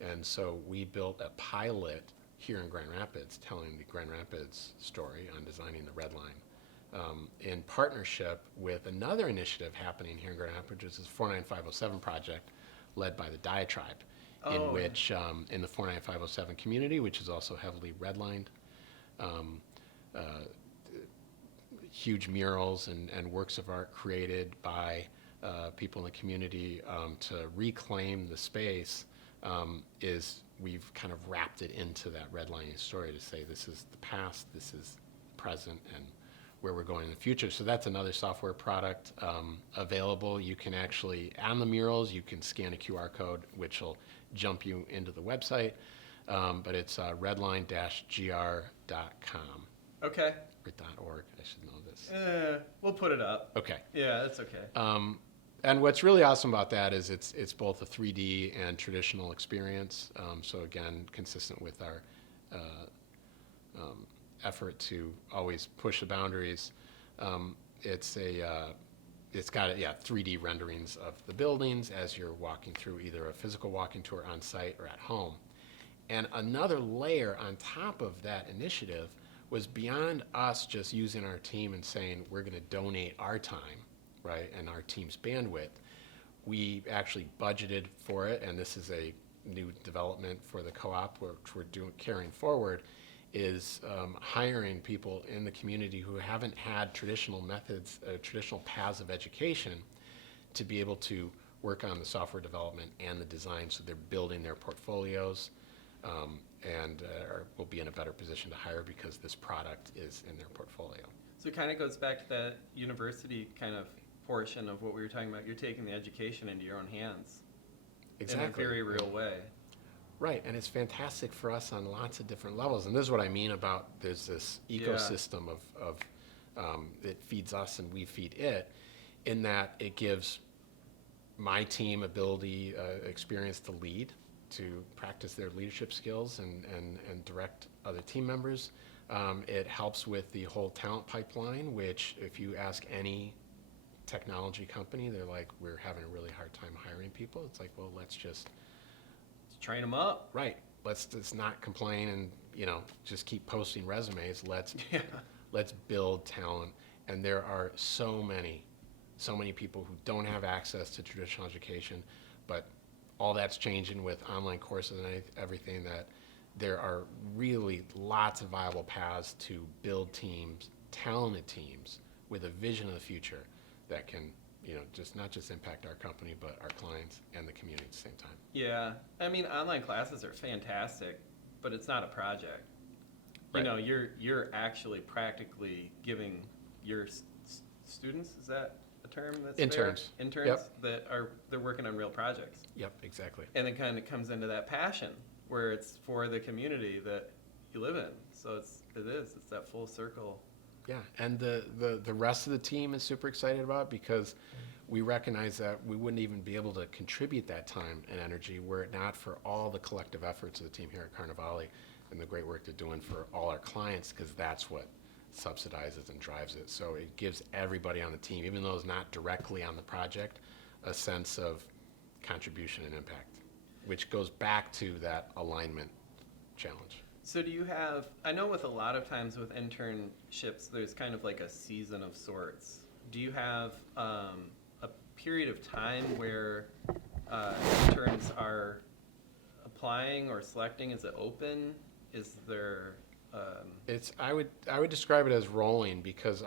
And so we built a pilot here in Grand Rapids telling the Grand Rapids story on designing the Red Line, in partnership with another initiative happening here in Grand Rapids, which is the 49507 project led by the Diatribe, in which, in the 49507 community, which is also heavily redlined, huge murals and works of art created by people in the community to reclaim the space, we've kind of wrapped it into that redlining story to say this is the past, this is present, and where we're going in the future. So that's another software product available. You can actually, on the murals, you can scan a QR code, which will jump you into the website. But it's redline-gr.com. Okay. Or .org, I should know this. We'll put it up. Okay. Yeah, that's okay. And what's really awesome about that is it's both a 3D and traditional experience. So again, consistent with our effort to always push the boundaries. It's got 3D renderings of the buildings as you're walking through either a physical walking tour on site or at home. And another layer on top of that initiative was beyond us just using our team and saying we're going to donate our time, right, and our team's bandwidth. We actually budgeted for it, and this is a new development for the co-op, which we're carrying forward, is hiring people in the community who haven't had traditional methods, traditional paths of education to be able to work on the software development and the design, so they're building their portfolios and will be in a better position to hire because this product is in their portfolio. So it kind of goes back to that university kind of portion of what we were talking about. You're taking the education into your own hands. Exactly. In a very real way. Right, and it's fantastic for us on lots of different levels. And this is what I mean about there's this ecosystem of it feeds us and we feed it, in that it gives my team ability, experience to lead, to practice their leadership skills and direct other team members. It helps with the whole talent pipeline, which if you ask any technology company, they're like, we're having a really hard time hiring people. It's like, well, let's train them up. Right. Let's just not complain and, just keep posting resumes. Let's build talent. And there are so many people who don't have access to traditional education, but all that's changing with online courses and everything, that there are really lots of viable paths to build teams, talented teams, with a vision of the future that can, not just impact our company, but our clients and the community at the same time. Yeah. I mean, online classes are fantastic, but it's not a project. Right. You're actually practically giving your students, is that a term that's interns. Fair? Interns. Yep. They're working on real projects. Yep, exactly. And it kind of comes into that passion where it's for the community that you live in. So it's that full circle. Yeah, and the rest of the team is super excited about it because we recognize that we wouldn't even be able to contribute that time and energy were it not for all the collective efforts of the team here at Carnevale and the great work they're doing for all our clients, because that's what subsidizes and drives it. So it gives everybody on the team, even those not directly on the project, a sense of contribution and impact, which goes back to that alignment challenge. So do you have, I know with a lot of times with internships, there's kind of like a season of sorts. Do you have a period of time where interns are applying or selecting? Is it open? Is there... I would describe it as rolling, because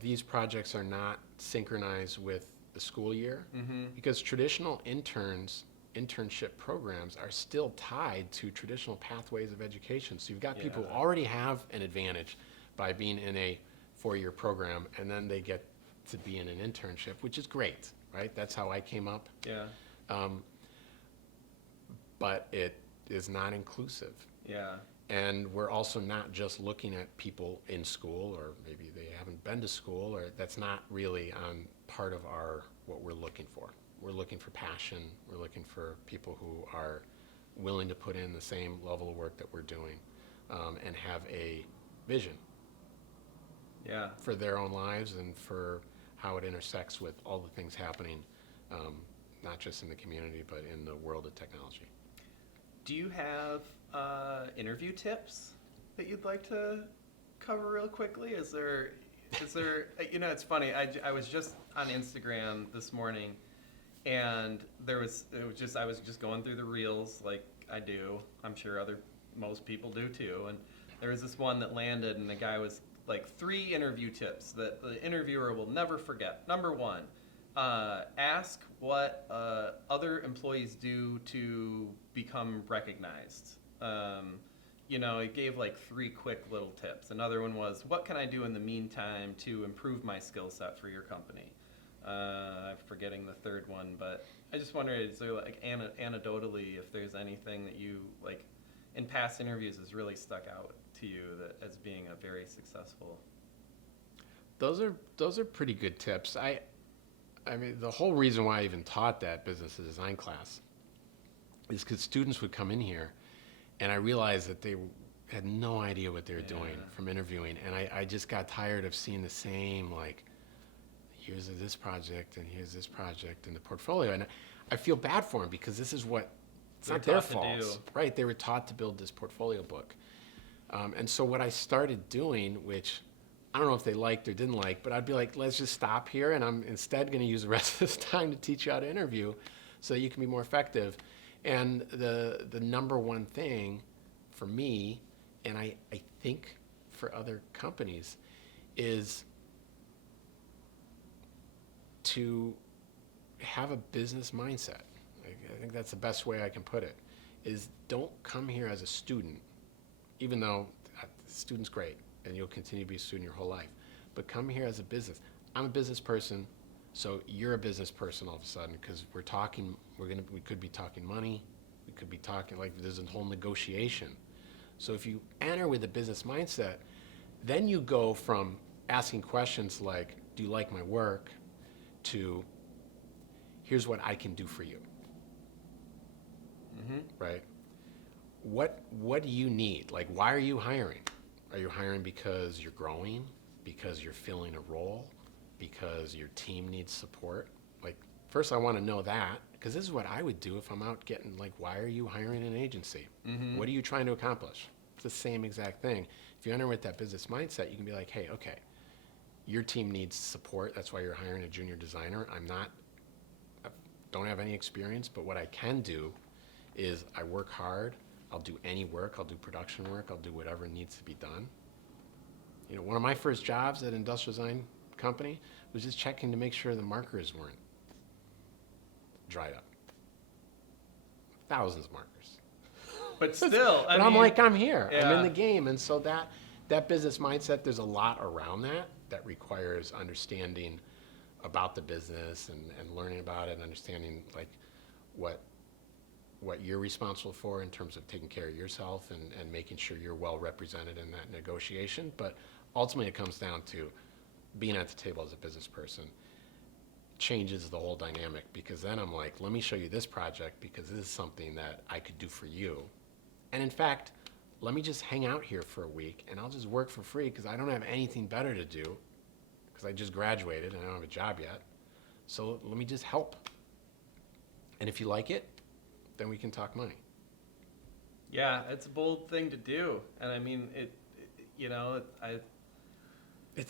these projects are not synchronized with the school year, because traditional internship programs are still tied to traditional pathways of education. So you've got people who already have an advantage by being in a 4-year program, and then they get to be in an internship, which is great, right? That's how I came up. Yeah. But it is not inclusive. Yeah. And we're also not just looking at people in school, or maybe they haven't been to school, or that's not really on part of what we're looking for. We're looking for passion. We're looking for people who are willing to put in the same level of work that we're doing, and have a vision for their own lives and for how it intersects with all the things happening, not just in the community, but in the world of technology. Do you have interview tips that you'd like to cover real quickly? Is there it's funny, I was just on Instagram this morning, and I was just going through the reels like I do. I'm sure most people do too. And there was this one that landed, and the guy was like 3 interview tips that the interviewer will never forget. Number 1, ask what other employees do to become recognized. it gave like 3 quick little tips. Another one was, what can I do in the meantime to improve my skill set for your company? I'm forgetting the third one, but I just wondered, is there like anecdotally, if there's anything that you like in past interviews has really stuck out to you that as being a very successful? Those are pretty good tips. I mean, the whole reason why I even taught that business design class is because students would come in here, and I realized that they had no idea what they were doing from interviewing, and I just got tired of seeing the same, like, here's this project and here's this project in the portfolio, and I feel bad for them because this is what, it's not their fault, right? They were taught to build this portfolio book, and so what I started doing, which I don't know if they liked or didn't like, but I'd be like, let's just stop here, and I'm instead going to use the rest of this time to teach you how to interview so that you can be more effective. And the number one thing for me, and I think for other companies, is to have a business mindset. I think that's the best way I can put it, is don't come here as a student, even though the student's great and you'll continue to be a student your whole life, but come here as a business. I'm a business person, so you're a business person all of a sudden, because we could be talking money, we could be talking, like, there's a whole negotiation. So if you enter with a business mindset, then you go from asking questions like, do you like my work, to here's what I can do for you. Right? What do you need? Like, why are you hiring? Are you hiring because you're growing? Because you're filling a role? Because your team needs support? Like, first I want to know that, because this is what I would do if I'm out getting, like, why are you hiring an agency? What are you trying to accomplish? It's the same exact thing. If you enter with that business mindset, you can be like, hey, okay, your team needs support. That's why you're hiring a junior designer. I don't have any experience, but what I can do is I work hard. I'll do any work. I'll do production work. I'll do whatever needs to be done. One of my first jobs at an industrial design company was just checking to make sure the markers weren't dried up. Thousands of markers. But still, but I'm here. Yeah. I'm in the game. And so that business mindset, there's a lot around that requires understanding about the business and learning about it and understanding, like, what you're responsible for in terms of taking care of yourself and making sure you're well represented in that negotiation. But ultimately it comes down to being at the table as a business person changes the whole dynamic, because then I'm like, let me show you this project because this is something that I could do for you. And in fact, let me just hang out here for a week and I'll just work for free because I don't have anything better to do, because I just graduated and I don't have a job yet. So let me just help. And if you like it, then we can talk money. Yeah, it's a bold thing to do. And I mean, it's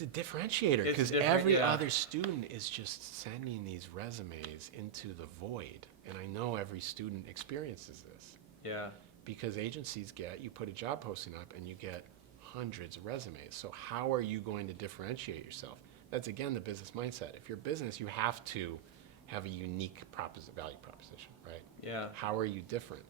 a differentiator, because every other student is just sending these resumes into the void. And I know every student experiences this. Yeah. Because agencies you put a job posting up and you get hundreds of resumes. So how are you going to differentiate yourself? That's, again, the business mindset. If you're a business, you have to have a unique value proposition, right? Yeah. How are you different?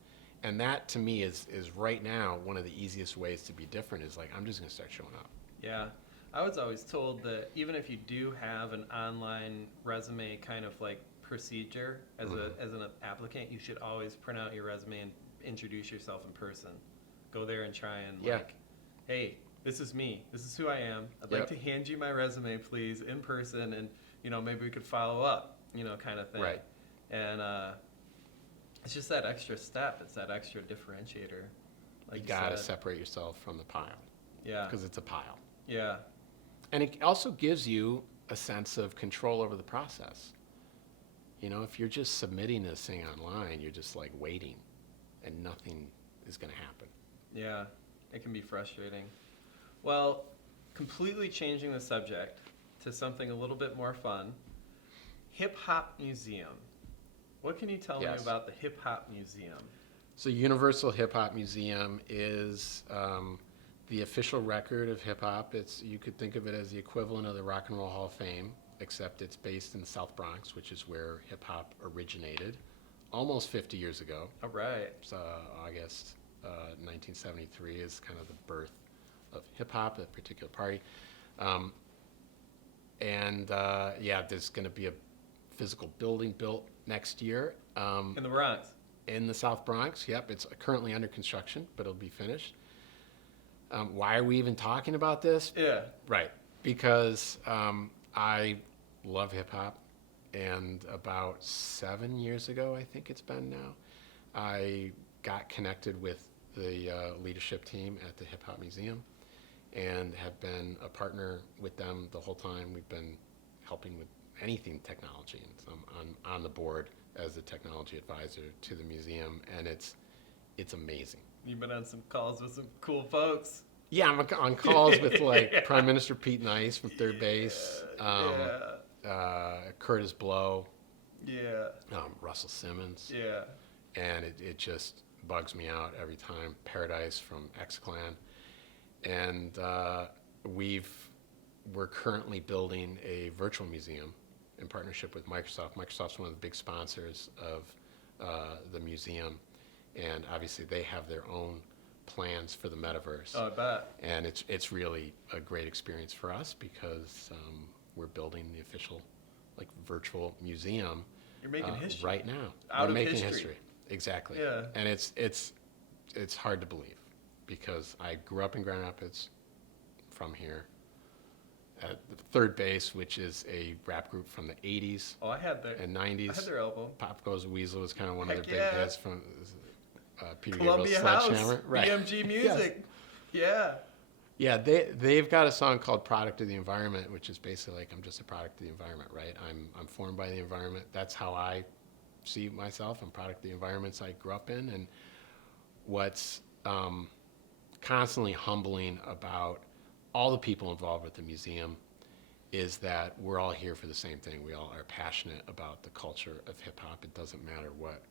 And that, to me, is right now one of the easiest ways to be different, is like, I'm just going to start showing up. Yeah. I was always told that even if you do have an online resume kind of like procedure as an applicant, you should always print out your resume and introduce yourself in person. Go there and try and like, hey, this is me. This is who I am. I'd like to hand you my resume, please, in person, and maybe we could follow up, kind of thing. Right. And it's just that extra step. It's that extra differentiator. Like you gotta separate yourself from the pile. Yeah. Because it's a pile. Yeah. And it also gives you a sense of control over the process. If you're just submitting this thing online, you're just like waiting, and nothing is going to happen. Yeah, it can be frustrating. Well, completely changing the subject to something a little bit more fun. Hip Hop Museum. What can you tell me about the Hip Hop Museum? So Universal Hip Hop Museum is the official record of hip hop. You could think of it as the equivalent of the Rock and Roll Hall of Fame, except it's based in the South Bronx, which is where hip hop originated almost 50 years ago. All right. It's August 1973 is kind of the birth of hip hop, a particular party. There's going to be a physical building built next year. In the Bronx. In the South Bronx, yep. It's currently under construction, but it'll be finished. Why are we even talking about this? Yeah. Right. Because I love hip hop. And about 7 years ago, I think it's been now, I got connected with the leadership team at the Hip Hop Museum and have been a partner with them the whole time. We've been helping with anything technology. And so I'm on the board as a technology advisor to the museum, and it's amazing. You've been on some calls with some cool folks. Yeah, I'm on calls with like Prime Minister Pete Nice from Third Base, Curtis Blow, Russell Simmons. Yeah. And it just bugs me out every time. Paradise from X-Clan. And we're currently building a virtual museum in partnership with Microsoft. Microsoft's one of the big sponsors of the museum, and obviously they have their own plans for the metaverse. Oh, I bet. And it's really a great experience for us because we're building the official virtual museum. You're making history right now. Out we're of making history. Exactly. Yeah. And it's hard to believe because I grew up in Grand Rapids, from here. At Third Base, which is a rap group from the 80s Oh, I had their and 90s. I had their album. Pop Goes the Weasel was kind of one Heck of their big hits from Peter Gabriel's Columbia House. Sledgehammer. Right. BMG Music. Yeah. Yeah, they've got a song called Product of the Environment, which is basically like, I'm just a product of the environment, right? I'm formed by the environment. That's how I see myself. I'm a product of the environments I grew up in. And what's constantly humbling about all the people involved with the museum is that we're all here for the same thing. We all are passionate about the culture of hip hop. It doesn't matter what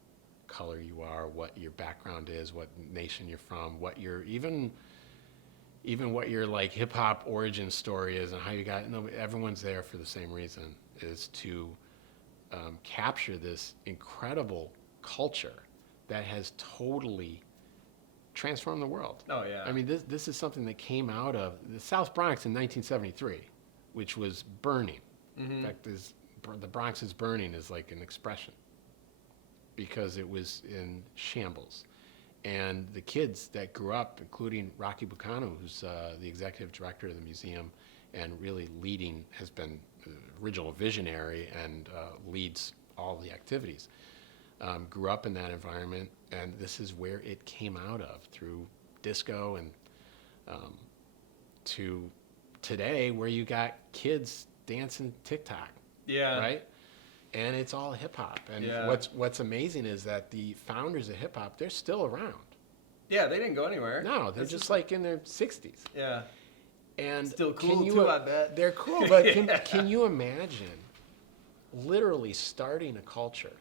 color you are, what your background is, what nation you're from, what your even what your like hip hop origin story is and how you got. No, everyone's there for the same reason, is to capture this incredible culture that has totally transformed the world. Oh, yeah. I mean, this is something that came out of the South Bronx in 1973, which was burning. Mm-hmm. In fact, the Bronx is burning is like an expression because it was in shambles. And the kids that grew up, including Rocky Bucano, who's the executive director of the museum and really has been the original visionary and leads all the activities, grew up in that environment, and this is where it came out of, through disco and to today where you got kids dancing TikTok. Yeah. Right? And it's all hip hop. And what's amazing is that the founders of hip hop, they're still around. Yeah, they didn't go anywhere. No, they're just like in their 60s. Yeah. And still cool too, I bet. They're cool, but can you imagine literally starting a culture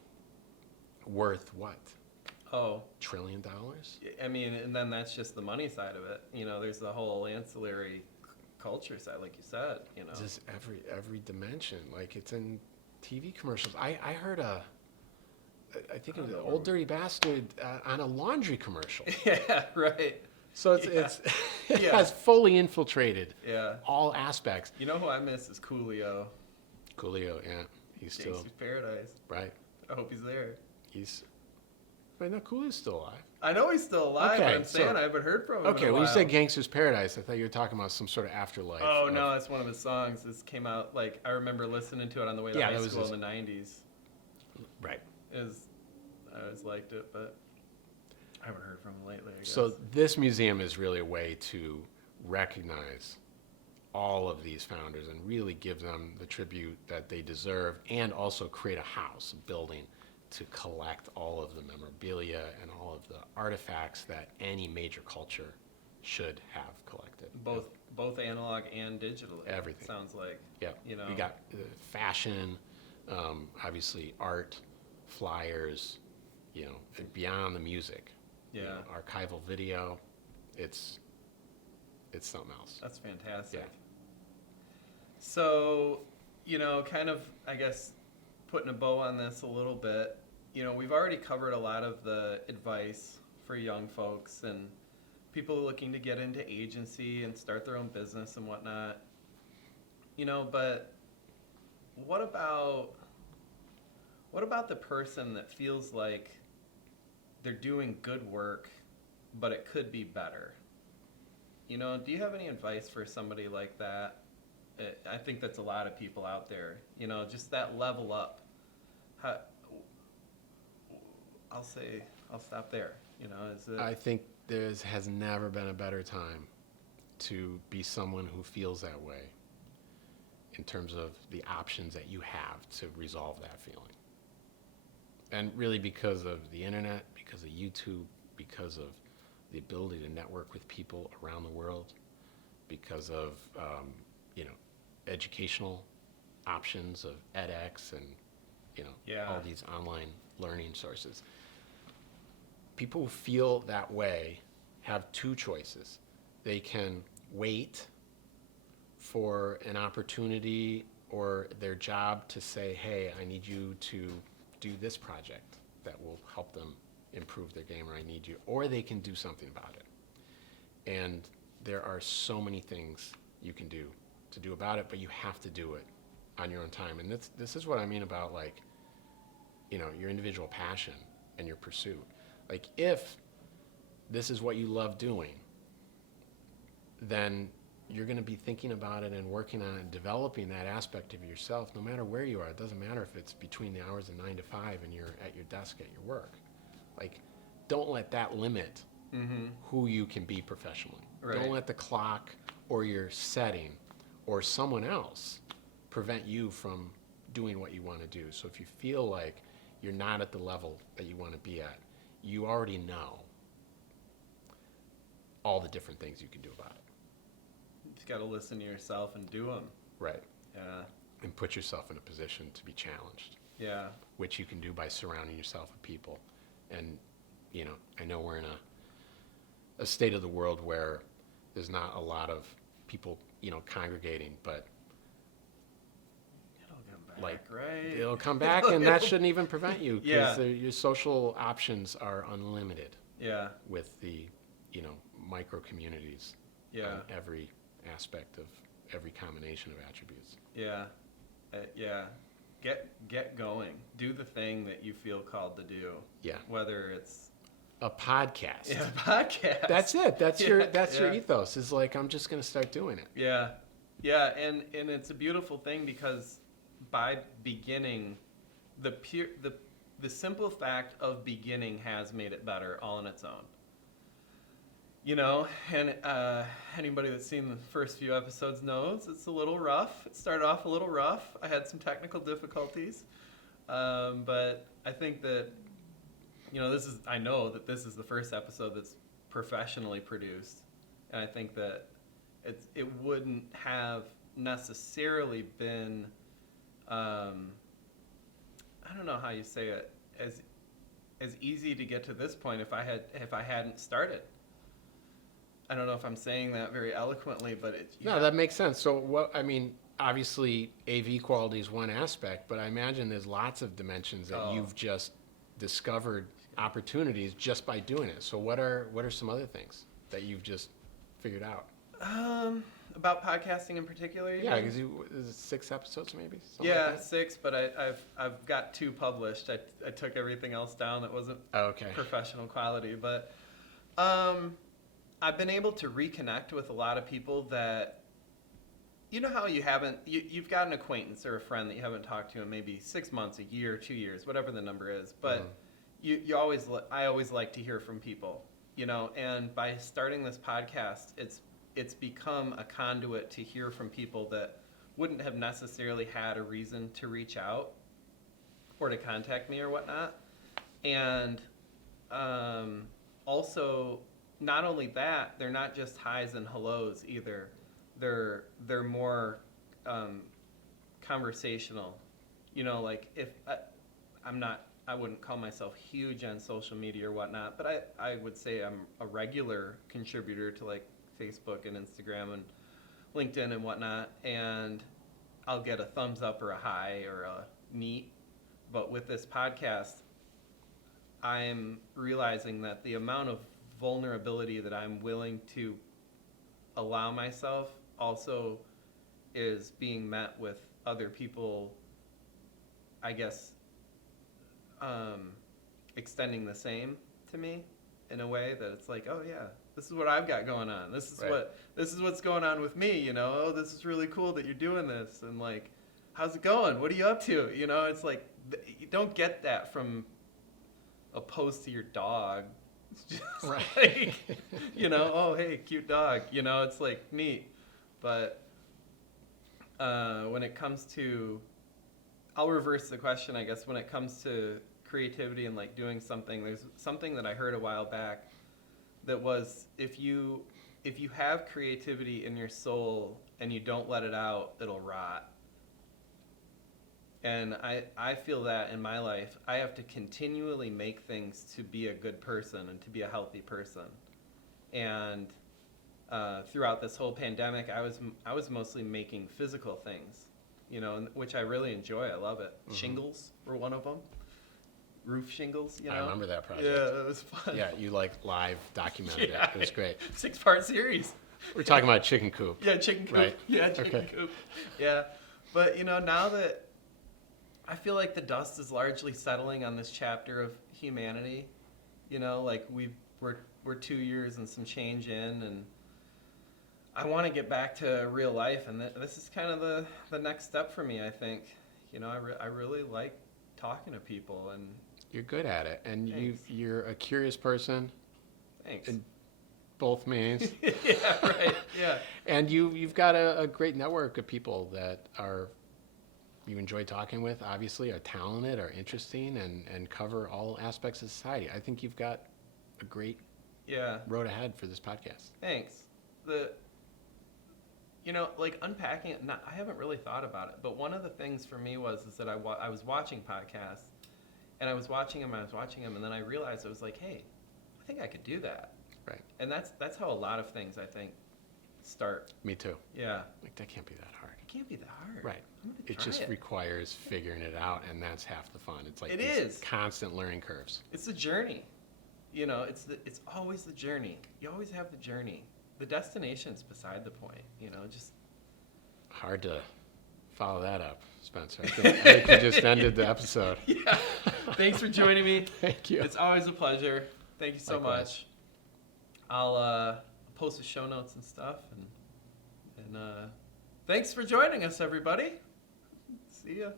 worth what? Oh. $1 trillion? I mean, and then that's just the money side of it. You know, there's the whole ancillary culture side, like you said, you know. Just every dimension. Like, it's in TV commercials. I heard I think it was an Old Dirty Bastard on a laundry commercial. Yeah, right. So it has fully infiltrated all aspects. You know who I miss is Coolio. Coolio, yeah. He's still... Gangsta's Paradise. Right. I hope he's there. Wait, no, Coolio's still alive. I know he's still alive, okay, but I'm saying I haven't heard from him Okay, in a when while. you said Gangsta's Paradise, I thought you were talking about some sort of afterlife. Oh, no, that's one of his songs. This came out, like, I remember listening to it on the way to high school in the 90s. Right. I always liked it, but I haven't heard from him lately, I guess. So this museum is really a way to recognize all of these founders and really give them the tribute that they deserve, and also create a house, a building, to collect all of the memorabilia and all of the artifacts that any major culture should have collected. Both analog and digital. Everything. Sounds like. Yeah. You know. We got fashion, obviously art, flyers, you know, beyond the music. Yeah. You know, archival video. It's something else. That's fantastic. Yeah. So, you know, kind of, I guess, putting a bow on this a little bit, you know, we've already covered a lot of the advice for young folks and people looking to get into agency and start their own business and whatnot. But what about the person that feels like they're doing good work, but it could be better? Do you have any advice for somebody like that? I think that's a lot of people out there, just that level up. I'll stop there. I think there has never been a better time to be someone who feels that way in terms of the options that you have to resolve that feeling. And really because of the internet, because of YouTube, because of the ability to network with people around the world, because of educational options of edX and all these online learning sources. People who feel that way have two choices. They can wait for an opportunity or their job to say, hey, I need you to do this project that will help them improve their game, or I need you, or they can do something about it. And there are so many things you can do about it, but you have to do it on your own time. And this is what I mean about your individual passion and your pursuit. Like, if this is what you love doing, then you're going to be thinking about it and working on it and developing that aspect of yourself no matter where you are. It doesn't matter if it's between the hours of 9 to 5 and you're at your desk at your work. Like, don't let that limit who you can be professionally. Right. Don't let the clock or your setting or someone else prevent you from doing what you want to do. So if you feel like you're not at the level that you want to be at, you already know all the different things you can do about it. You just got to listen to yourself and do them. Right. Yeah. And put yourself in a position to be challenged. Yeah. Which you can do by surrounding yourself with people. And, I know we're in a state of the world where there's not a lot of people, congregating, but it'll come back, right? It'll come back, and that shouldn't even prevent you, because Yeah. your social options are unlimited. Yeah. With the, micro communities. Yeah. On every aspect of every combination of attributes. Yeah. Yeah. Get going. Do the thing that you feel called to do. Yeah. Whether it's a podcast. Yeah, a podcast. That's it. That's your ethos. Is like, I'm just going to start doing it. Yeah. Yeah, and it's a beautiful thing because by beginning, the simple fact of beginning has made it better all on its own. And anybody that's seen the first few episodes knows it's a little rough. It started off a little rough. I had some technical difficulties. But I think that, I know that this is the first episode that's professionally produced. And I think that it wouldn't have necessarily been, I don't know how you say it, as easy to get to this point if I hadn't started. I don't know if I'm saying that very eloquently, but that makes sense. So obviously AV quality is one aspect, but I imagine there's lots of dimensions that you've just discovered opportunities just by doing it. So what are some other things that you've just figured out? About podcasting in particular? Yeah, because is it 6 episodes maybe? Yeah, like that? 6, but I've got 2 published. I took everything else down that wasn't professional quality, but I've been able to reconnect with a lot of people that, how you've got an acquaintance or a friend that you haven't talked to in maybe 6 months, a year, 2 years, whatever the number is, but I always like to hear from people, and by starting this podcast, it's become a conduit to hear from people that wouldn't have necessarily had a reason to reach out or to contact me or whatnot. And also, not only that, they're not just highs and hellos either. They're more conversational. Like if I wouldn't call myself huge on social media or whatnot, but I would say I'm a regular contributor to like Facebook and Instagram and LinkedIn and whatnot, and I'll get a thumbs up or a high or a neat. But with this podcast, I'm realizing that the amount of vulnerability that I'm willing to allow myself also is being met with other people, I guess, extending the same to me in a way that it's like, oh yeah, this is what I've got going on. This is what's going on with me, you know. Oh, this is really cool that you're doing this, and like, how's it going? What are you up to? You know, it's like you don't get that from a post to your dog. It's just like, you know, oh hey, cute dog. You know, it's like neat. But when it comes to, I'll reverse the question, I guess. When it comes to creativity and like doing something, there's something that I heard a while back that was, if you have creativity in your soul and you don't let it out, it'll rot. And I feel that in my life, I have to continually make things to be a good person and to be a healthy person. And throughout this whole pandemic, I was mostly making physical things, you know, which I really enjoy. I love it. Mm-hmm. Shingles were one of them. Roof shingles, you know. I remember that project. Yeah, it was fun. Yeah, you like live documented it. It was great. 6-part series. We're talking about chicken coop. Yeah, chicken coop. Right. Yeah, chicken coop. Yeah, but you know, now that I feel like the dust is largely settling on this chapter of humanity, you know, like we're 2 years and some change in, and I want to get back to real life, and this is kind of the next step for me, I think. You know, I really like talking to people, and you're good at it, and thanks. you're a curious person. Thanks. In both means. Yeah, right. Yeah. And you've got a great network of people that you enjoy talking with, obviously, are talented, are interesting, and cover all aspects of society. I think you've got a great road ahead for this podcast. Thanks. You know, like unpacking it, I haven't really thought about it, but one of the things for me is that I was watching podcasts, and I was watching them, and then I realized, I was like, hey, I think I could do that. Right. And that's how a lot of things, I think, start. Me too. Yeah. Like, that can't be that hard. It can't be that hard. Right. It try just requires figuring it out, and that's half the fun. It's like it these is constant learning curves. It's the journey. You know, it's always the journey. You always have the journey. The destination's beside the point, you know, just hard to follow that up, Spencer. I think we just ended the episode. Yeah. Thanks for joining me. Thank you. It's always a pleasure. Thank you so Likewise. much. I'll post the show notes and stuff, and thanks for joining us, everybody. See ya.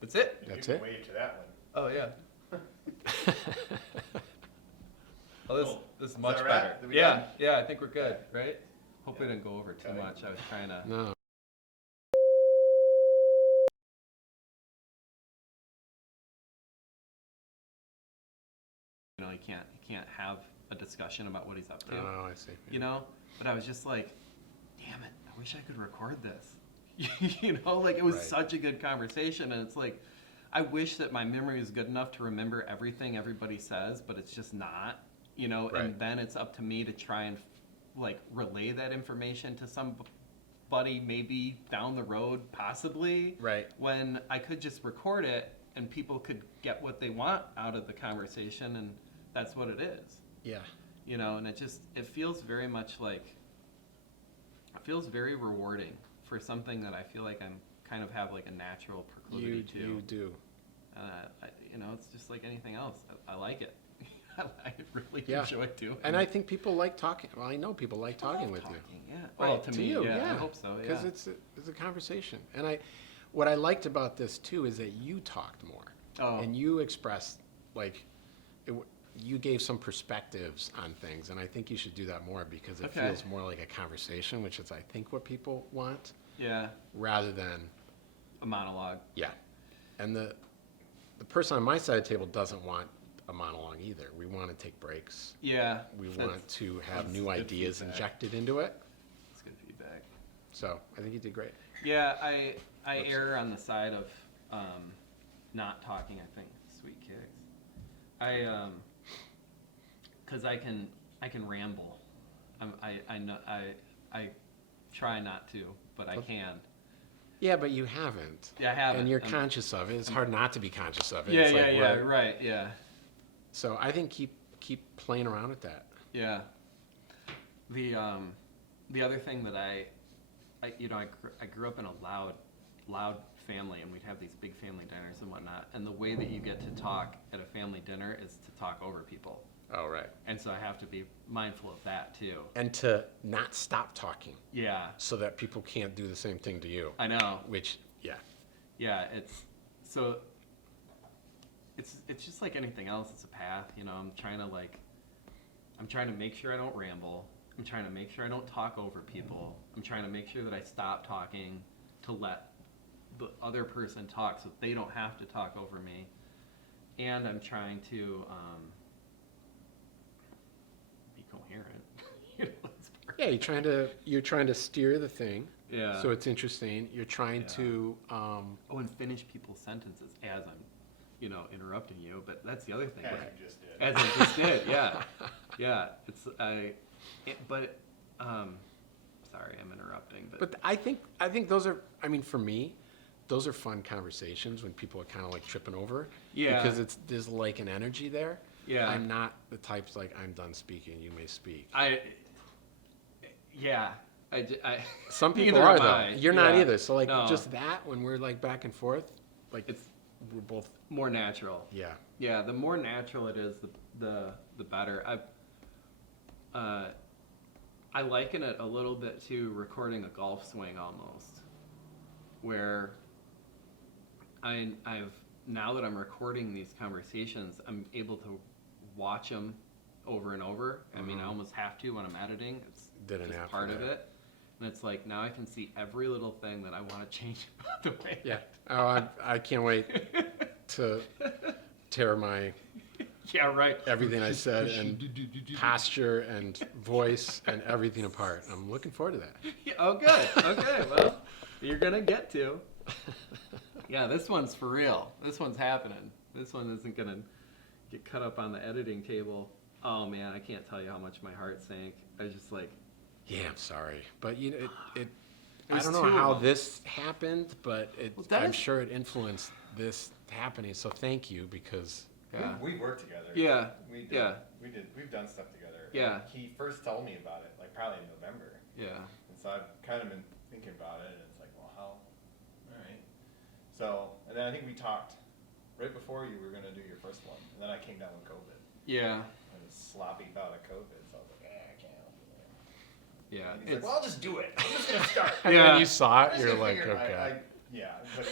That's it. That's you it. can wave to that Oh yeah. Oh, this is much that better. right? Yeah, I think we're good, right? Hope we didn't go over too much. I was trying to. No. You know, you can't have a discussion about what he's up to. Oh, I see. You know, but I was just like, damn it, I wish I could record this. You know, like it was such a good conversation, and it's like, I wish that my memory was good enough to remember everything everybody says, but it's just not. You know, and then it's up to me to try and like relay that information to somebody maybe down the road, possibly. Right. When I could just record it and people could get what they want out of the conversation, and that's what it is. Yeah. You know, and it feels very much like, it feels very rewarding for something that I feel like I'm kind of have like a natural proclivity to. You do. You know, it's just like anything else. I like it. I really enjoy doing it. And I think people like talking. Well, I know people like talking with you. Yeah. Right, Well, to me, you, yeah, I hope so. Yeah. Because it's a conversation. And what I liked about this too is that you talked more. Oh. And you expressed, like, you gave some perspectives on things, and I think you should do that more because it feels more like a conversation, which is, I think, what people want. Yeah. Rather than a monologue. Yeah. And the person on my side of the table doesn't want a monologue either. We want to take breaks. Yeah. We want to have new ideas injected into it. That's good feedback. So I think you did great. Yeah, I err on the side of not talking. I think sweet kicks. Because I can ramble. I know I try not to, but I can. Yeah, but you haven't. Yeah, I haven't. And you're conscious of it. It's hard not to be conscious of it. Yeah, It's yeah, like, yeah, right, yeah. So I think keep playing around with that. Yeah. The other thing that I grew up in a loud family, and we'd have these big family dinners and whatnot. And the way that you get to talk at a family dinner is to talk over people. Oh, right. And so I have to be mindful of that too. And to not stop talking. Yeah. So that people can't do the same thing to you. I know. Which, yeah. Yeah, it's just like anything else. It's a path, you know. I'm trying to make sure I don't ramble. I'm trying to make sure I don't talk over people. I'm trying to make sure that I stop talking to let the other person talk so they don't have to talk over me. And I'm trying to be coherent. You know, Yeah, you're trying to steer the thing. Yeah. So it's interesting. You're trying to and finish people's sentences as I'm, interrupting you. But that's the other thing. As you just did. As I just did, yeah, yeah. Sorry, I'm interrupting. But I think those are. I mean, for me, those are fun conversations when people are kind of like tripping over. Yeah. Because there's like an energy there. Yeah. I'm not the type's like I'm done speaking. You may speak. Some people Neither are am though. I. You're not Yeah. either. So like No. just that when we're like back and forth, like we're both. more natural. Yeah. Yeah, the more natural it is, the better. I liken it a little bit to recording a golf swing almost, where now that I'm recording these conversations, I'm able to watch them over and over. I mean, I almost have to when I'm editing. It's just part of it. And it's like, now I can see every little thing that I want to change about the way. Yeah. Oh, I can't wait to tear my Yeah, right. everything I said and posture and voice and everything apart. I'm looking forward to that. Yeah, oh, good. Okay, well, you're going to get to. Yeah, this one's for real. This one's happening. This one isn't going to get cut up on the editing table. Oh, man, I can't tell you how much my heart sank. I was just like... Yeah, I'm sorry. But, I was don't know two of how them. this happened, but Well, I'm Dennis- sure it influenced this happening. So thank you because... Yeah. We worked together. Yeah. We did. Yeah. We've done stuff together. Yeah. And he first told me about it, like probably in November. Yeah. And so I've kind of been thinking about it, and it's like, well, how? All right. So, and then I think we talked right before you were going to do your first one, and then I came down with COVID. Yeah. I was sloppy bout of COVID, so I was like, I can't. Yeah. And he's like, well, I'll just do it. I'm just going to start. And Yeah. when you saw it, I just you're gotta like, figure- okay. yeah, but...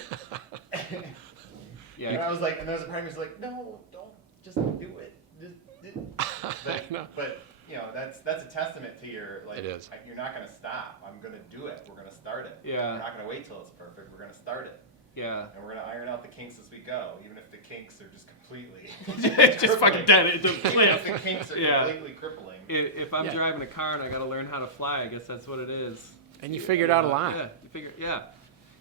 Yeah. And I was like, and there was a part of me was like, no, don't just do it. But that's a testament to your like. It is. You're not gonna stop. I'm gonna do it. We're gonna start it. Yeah. We're not gonna wait till it's perfect. We're gonna start it, Yeah. and we're gonna iron out the kinks as we go, even if the kinks are just completely. It's just fucking dead. It's a Even if the cliff. kinks are Yeah. completely crippling. If I'm Yeah. driving a car and I got to learn how to fly, I guess that's what it is. And you figured out a lot. Yeah. You figure. Yeah.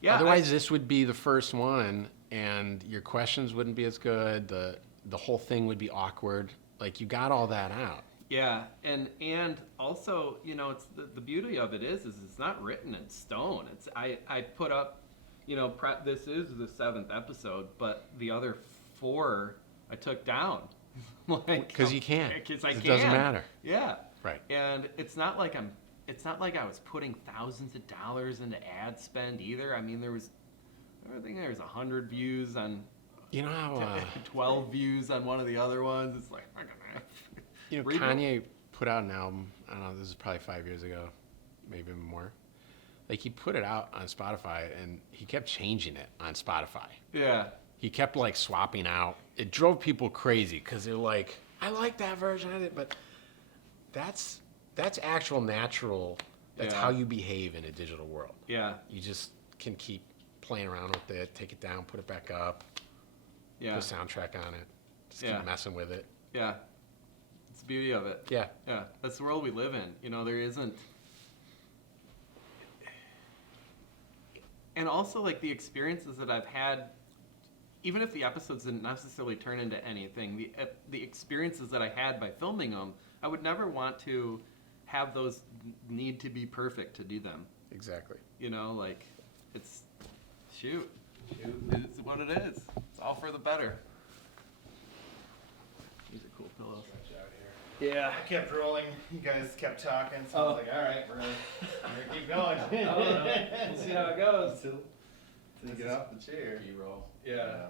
Yeah. Otherwise, this would be the first one, and your questions wouldn't be as good. The whole thing would be awkward. Like, you got all that out. Yeah, and also, it's the beauty of it is it's not written in stone. It's I put up, this is the 7th episode, but the other 4 I took down. Because you can. Because I can. It doesn't matter. Yeah. Right. And it's not like I was putting thousands of dollars into ad spend either. I mean, I think there was 100 views on. You know how 12 views on one of the other ones. It's like, I'm gonna. Kanye put out an album. I don't know. This is probably 5 years ago, maybe more. Like, he put it out on Spotify, and he kept changing it on Spotify. Yeah. He kept like swapping out. It drove people crazy because they're like, I like that version of it, but that's actual natural. That's Yeah. how you behave in a digital world. Yeah. You just can keep playing around with it, take it down, put it back up, Yeah. put a soundtrack on it, just Yeah. keep messing with it. Yeah. It's the beauty of it. Yeah. Yeah. That's the world we live in. There isn't. And also, like, the experiences that I've had, even if the episodes didn't necessarily turn into anything, the experiences that I had by filming them, I would never want to have those need to be perfect to do them. Exactly. Like, it's Shoot. It's what it is. It's all for the better. These are cool pillows. Stretch out here. Yeah. I kept rolling. You guys kept talking, so I was like, all right, we're gonna keep going. We'll see how it goes. Till you get off the chair. B-roll. Yeah.